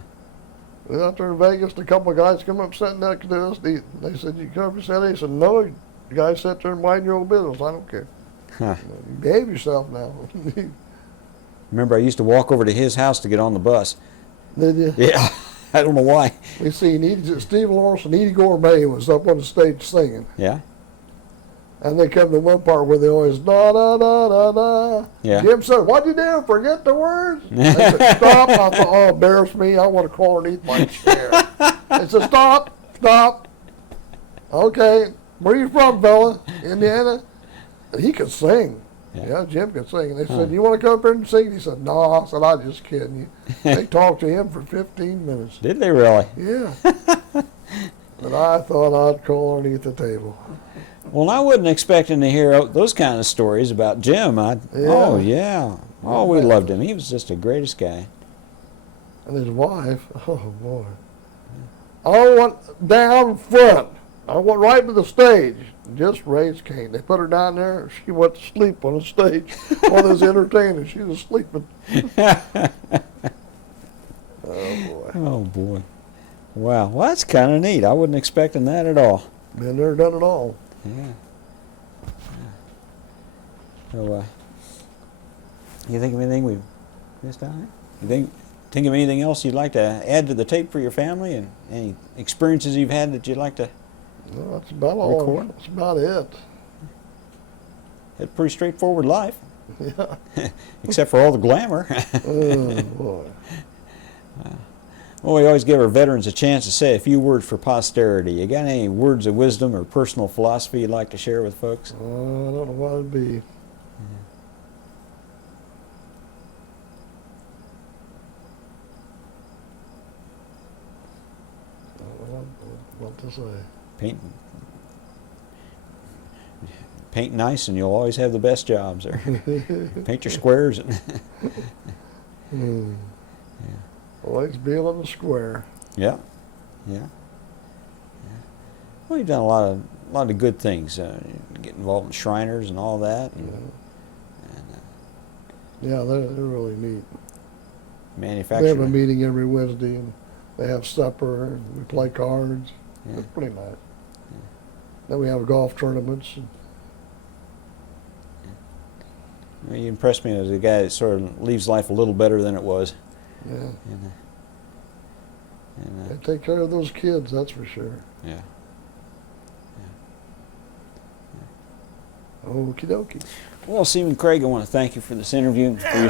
We went out there in Vegas, and a couple of guys come up sitting next to us. They said, "You come up and sit?" He said, "No." The guy sat there and mind your own business. I don't care. Huh. You behave yourself now. Remember, I used to walk over to his house to get on the bus. Did you? Yeah. I don't know why. We seen Steve Lawrence and Edie Gourmet was up on the stage singing. Yeah? And they come to one part where they always da da da da da. Yeah. Jim said, "What'd you do? Forget the words?" They said, "Stop." I thought, "Oh, embarrass me. I want to crawl underneath my chair." They said, "Stop, stop." Okay, where you from, fella? Indiana? He could sing. Yeah, Jim could sing. And they said, "You want to come up here and sing?" He said, "No." I said, "I'm just kidding you." They talked to him for 15 minutes. Did they really? Yeah. But I thought I'd crawl underneath the table. Well, I wasn't expecting to hear those kind of stories about Jim. Oh, yeah. Oh, we loved him. He was just the greatest guy. And his wife, oh boy. I went down front. I went right to the stage. Just raised Cain. They put her down there. She went to sleep on the stage. All those entertainers, she was sleeping. Oh boy. Oh, boy. Wow. Well, that's kind of neat. I wasn't expecting that at all. Been there, done it all. Yeah. So, you think of anything we've missed out? You think of anything else you'd like to add to the tape for your family, and any experiences you've had that you'd like to No, that's about all. record? That's about it. Had a pretty straightforward life, Yeah. except for all the glamour. Oh boy. Well, we always give our veterans a chance to say a few words for posterity. You got any words of wisdom or personal philosophy you'd like to share with folks? I don't know what it'd be. I don't know what to say. Paint nice, and you'll always have the best jobs. Or paint your squares. Always be on the square. Yeah. Well, you've done a lot of good things. Get involved in Shriners and all that. Yeah, they're really neat. Manufacturing. They have a meeting every Wednesday, and they have supper, and we play cards. Yeah. It's pretty nice. Then we have golf tournaments. And You impressed me as a guy that sort of leaves life a little better than it was. Yeah. And, They take care of those kids, that's for sure. yeah. Okie dokie. Well, Stephen Craig, I want to thank you for this interview. For your